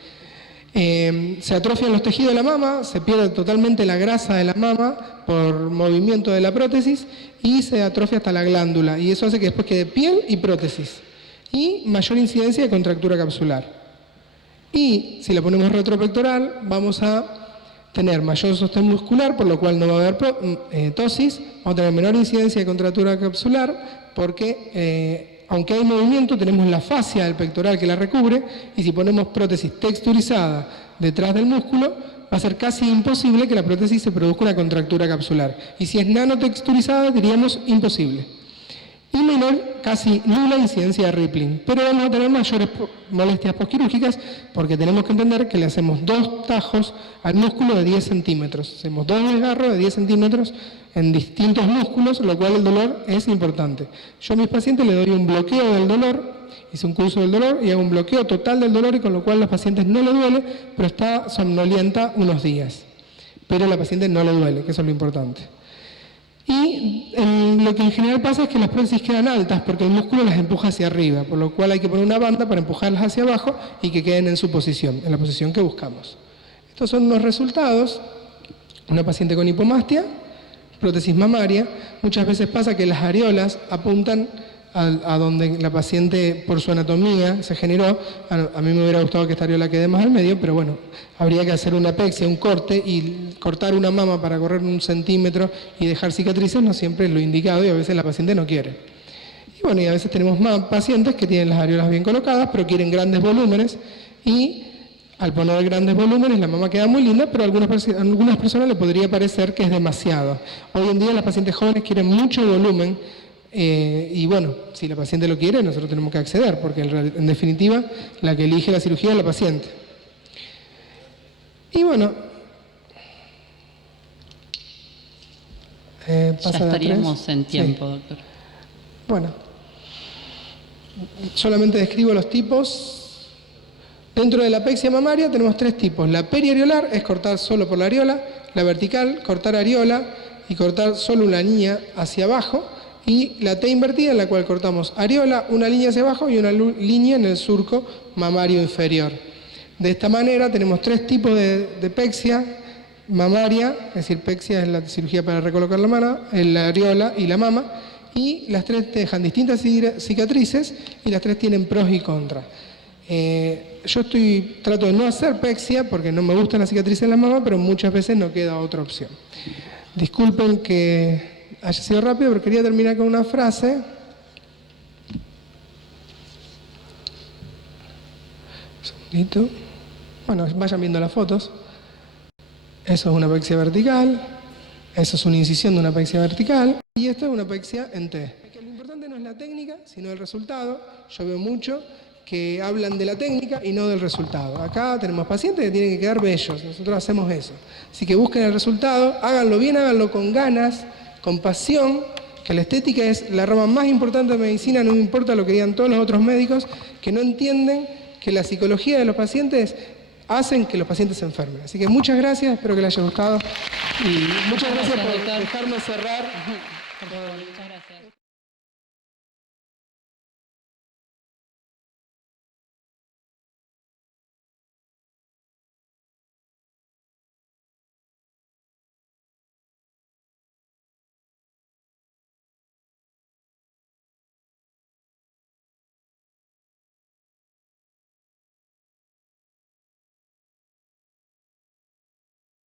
Se atrofian los tejidos de la mama, se pierde totalmente la grasa de la mama por movimiento de la prótesis y se atrofia hasta la glándula y eso hace que después quede piel y prótesis y mayor incidencia de contractura capsular. Y si la ponemos retropectoral vamos a tener mayor sostén muscular, por lo cual no va a haber tosis, vamos a tener menor incidencia de contractura capsular, porque aunque hay movimiento, tenemos la fascia del pectoral que la recubre, y si ponemos prótesis texturizada detrás del músculo, va a ser casi imposible que la prótesis se produzca una contractura capsular. Y si es nanotexturizada, diríamos imposible. Y menor, casi nula incidencia de rippling. Pero vamos a tener mayores molestias posquirúrgicas porque tenemos que entender que le hacemos 2 tajos al músculo de 10 centímetros. Hacemos 2 desgarros de 10 centímetros en distintos músculos, lo cual el dolor es importante. Yo a mis pacientes les doy un bloqueo del dolor, hice un curso del dolor y hago un bloqueo total del dolor, y con lo cual a los pacientes no le duele, pero está somnolienta unos días. Pero a la paciente no le duele, que eso es lo importante. Y lo que en general pasa es que las prótesis quedan altas porque el músculo las empuja hacia arriba, por lo cual hay que poner una banda para empujarlas hacia abajo y que queden en su posición, en la posición que buscamos. Estos son unos resultados. Una paciente con hipomastia, prótesis mamaria. Muchas veces pasa que las areolas apuntan a donde la paciente, por su anatomía, se generó. A mí me hubiera gustado que esta areola quede más al medio, pero bueno, habría que hacer una apexia, un corte, y cortar una mama para correr 1 centímetro y dejar cicatrices no siempre es lo indicado, y a veces la paciente no quiere. Y bueno, y a veces tenemos más pacientes que tienen las areolas bien colocadas, pero quieren grandes volúmenes, y al poner grandes volúmenes la mama queda muy linda, pero a algunas personas le podría parecer que es demasiado. Hoy en día las pacientes jóvenes quieren mucho volumen, y bueno, si la paciente lo quiere, nosotros tenemos que acceder, porque en definitiva la que elige la cirugía es la paciente. Y bueno, ya estaríamos en tiempo, doctor. Bueno, solamente describo los tipos. Dentro de la apexia mamaria tenemos 3 tipos. La periareolar es cortar solo por la areola, la vertical, cortar areola y cortar solo una línea hacia abajo, y la T invertida, en la cual cortamos areola, una línea hacia abajo y una línea en el surco mamario inferior. De esta manera tenemos 3 tipos de pexia mamaria, es decir, pexia es la cirugía para recolocar la mama, la areola y la mama, y las 3 dejan distintas cicatrices y las 3 tienen pros y contras. Yo trato de no hacer pexia porque no me gustan las cicatrices en la mama, pero muchas veces no queda otra opción. Disculpen que haya sido rápido, pero quería terminar con una frase. Un segundito. Bueno, vayan viendo las fotos. Eso es una apexia vertical, eso es una incisión de una apexia vertical, y esto es una apexia en T. Lo importante no es la técnica, sino el resultado. Yo veo mucho que hablan de la técnica y no del resultado. Acá tenemos pacientes que tienen que quedar bellos, nosotros hacemos eso. Así que busquen el resultado, háganlo bien, háganlo con ganas, con pasión, que la estética es la rama más importante de medicina, no me importa lo que digan todos los otros médicos, que no entienden que la psicología de los pacientes hacen que los pacientes se enfermen. Así que muchas gracias, espero que les haya gustado, y muchas gracias por dejarme cerrar. Muchas gracias.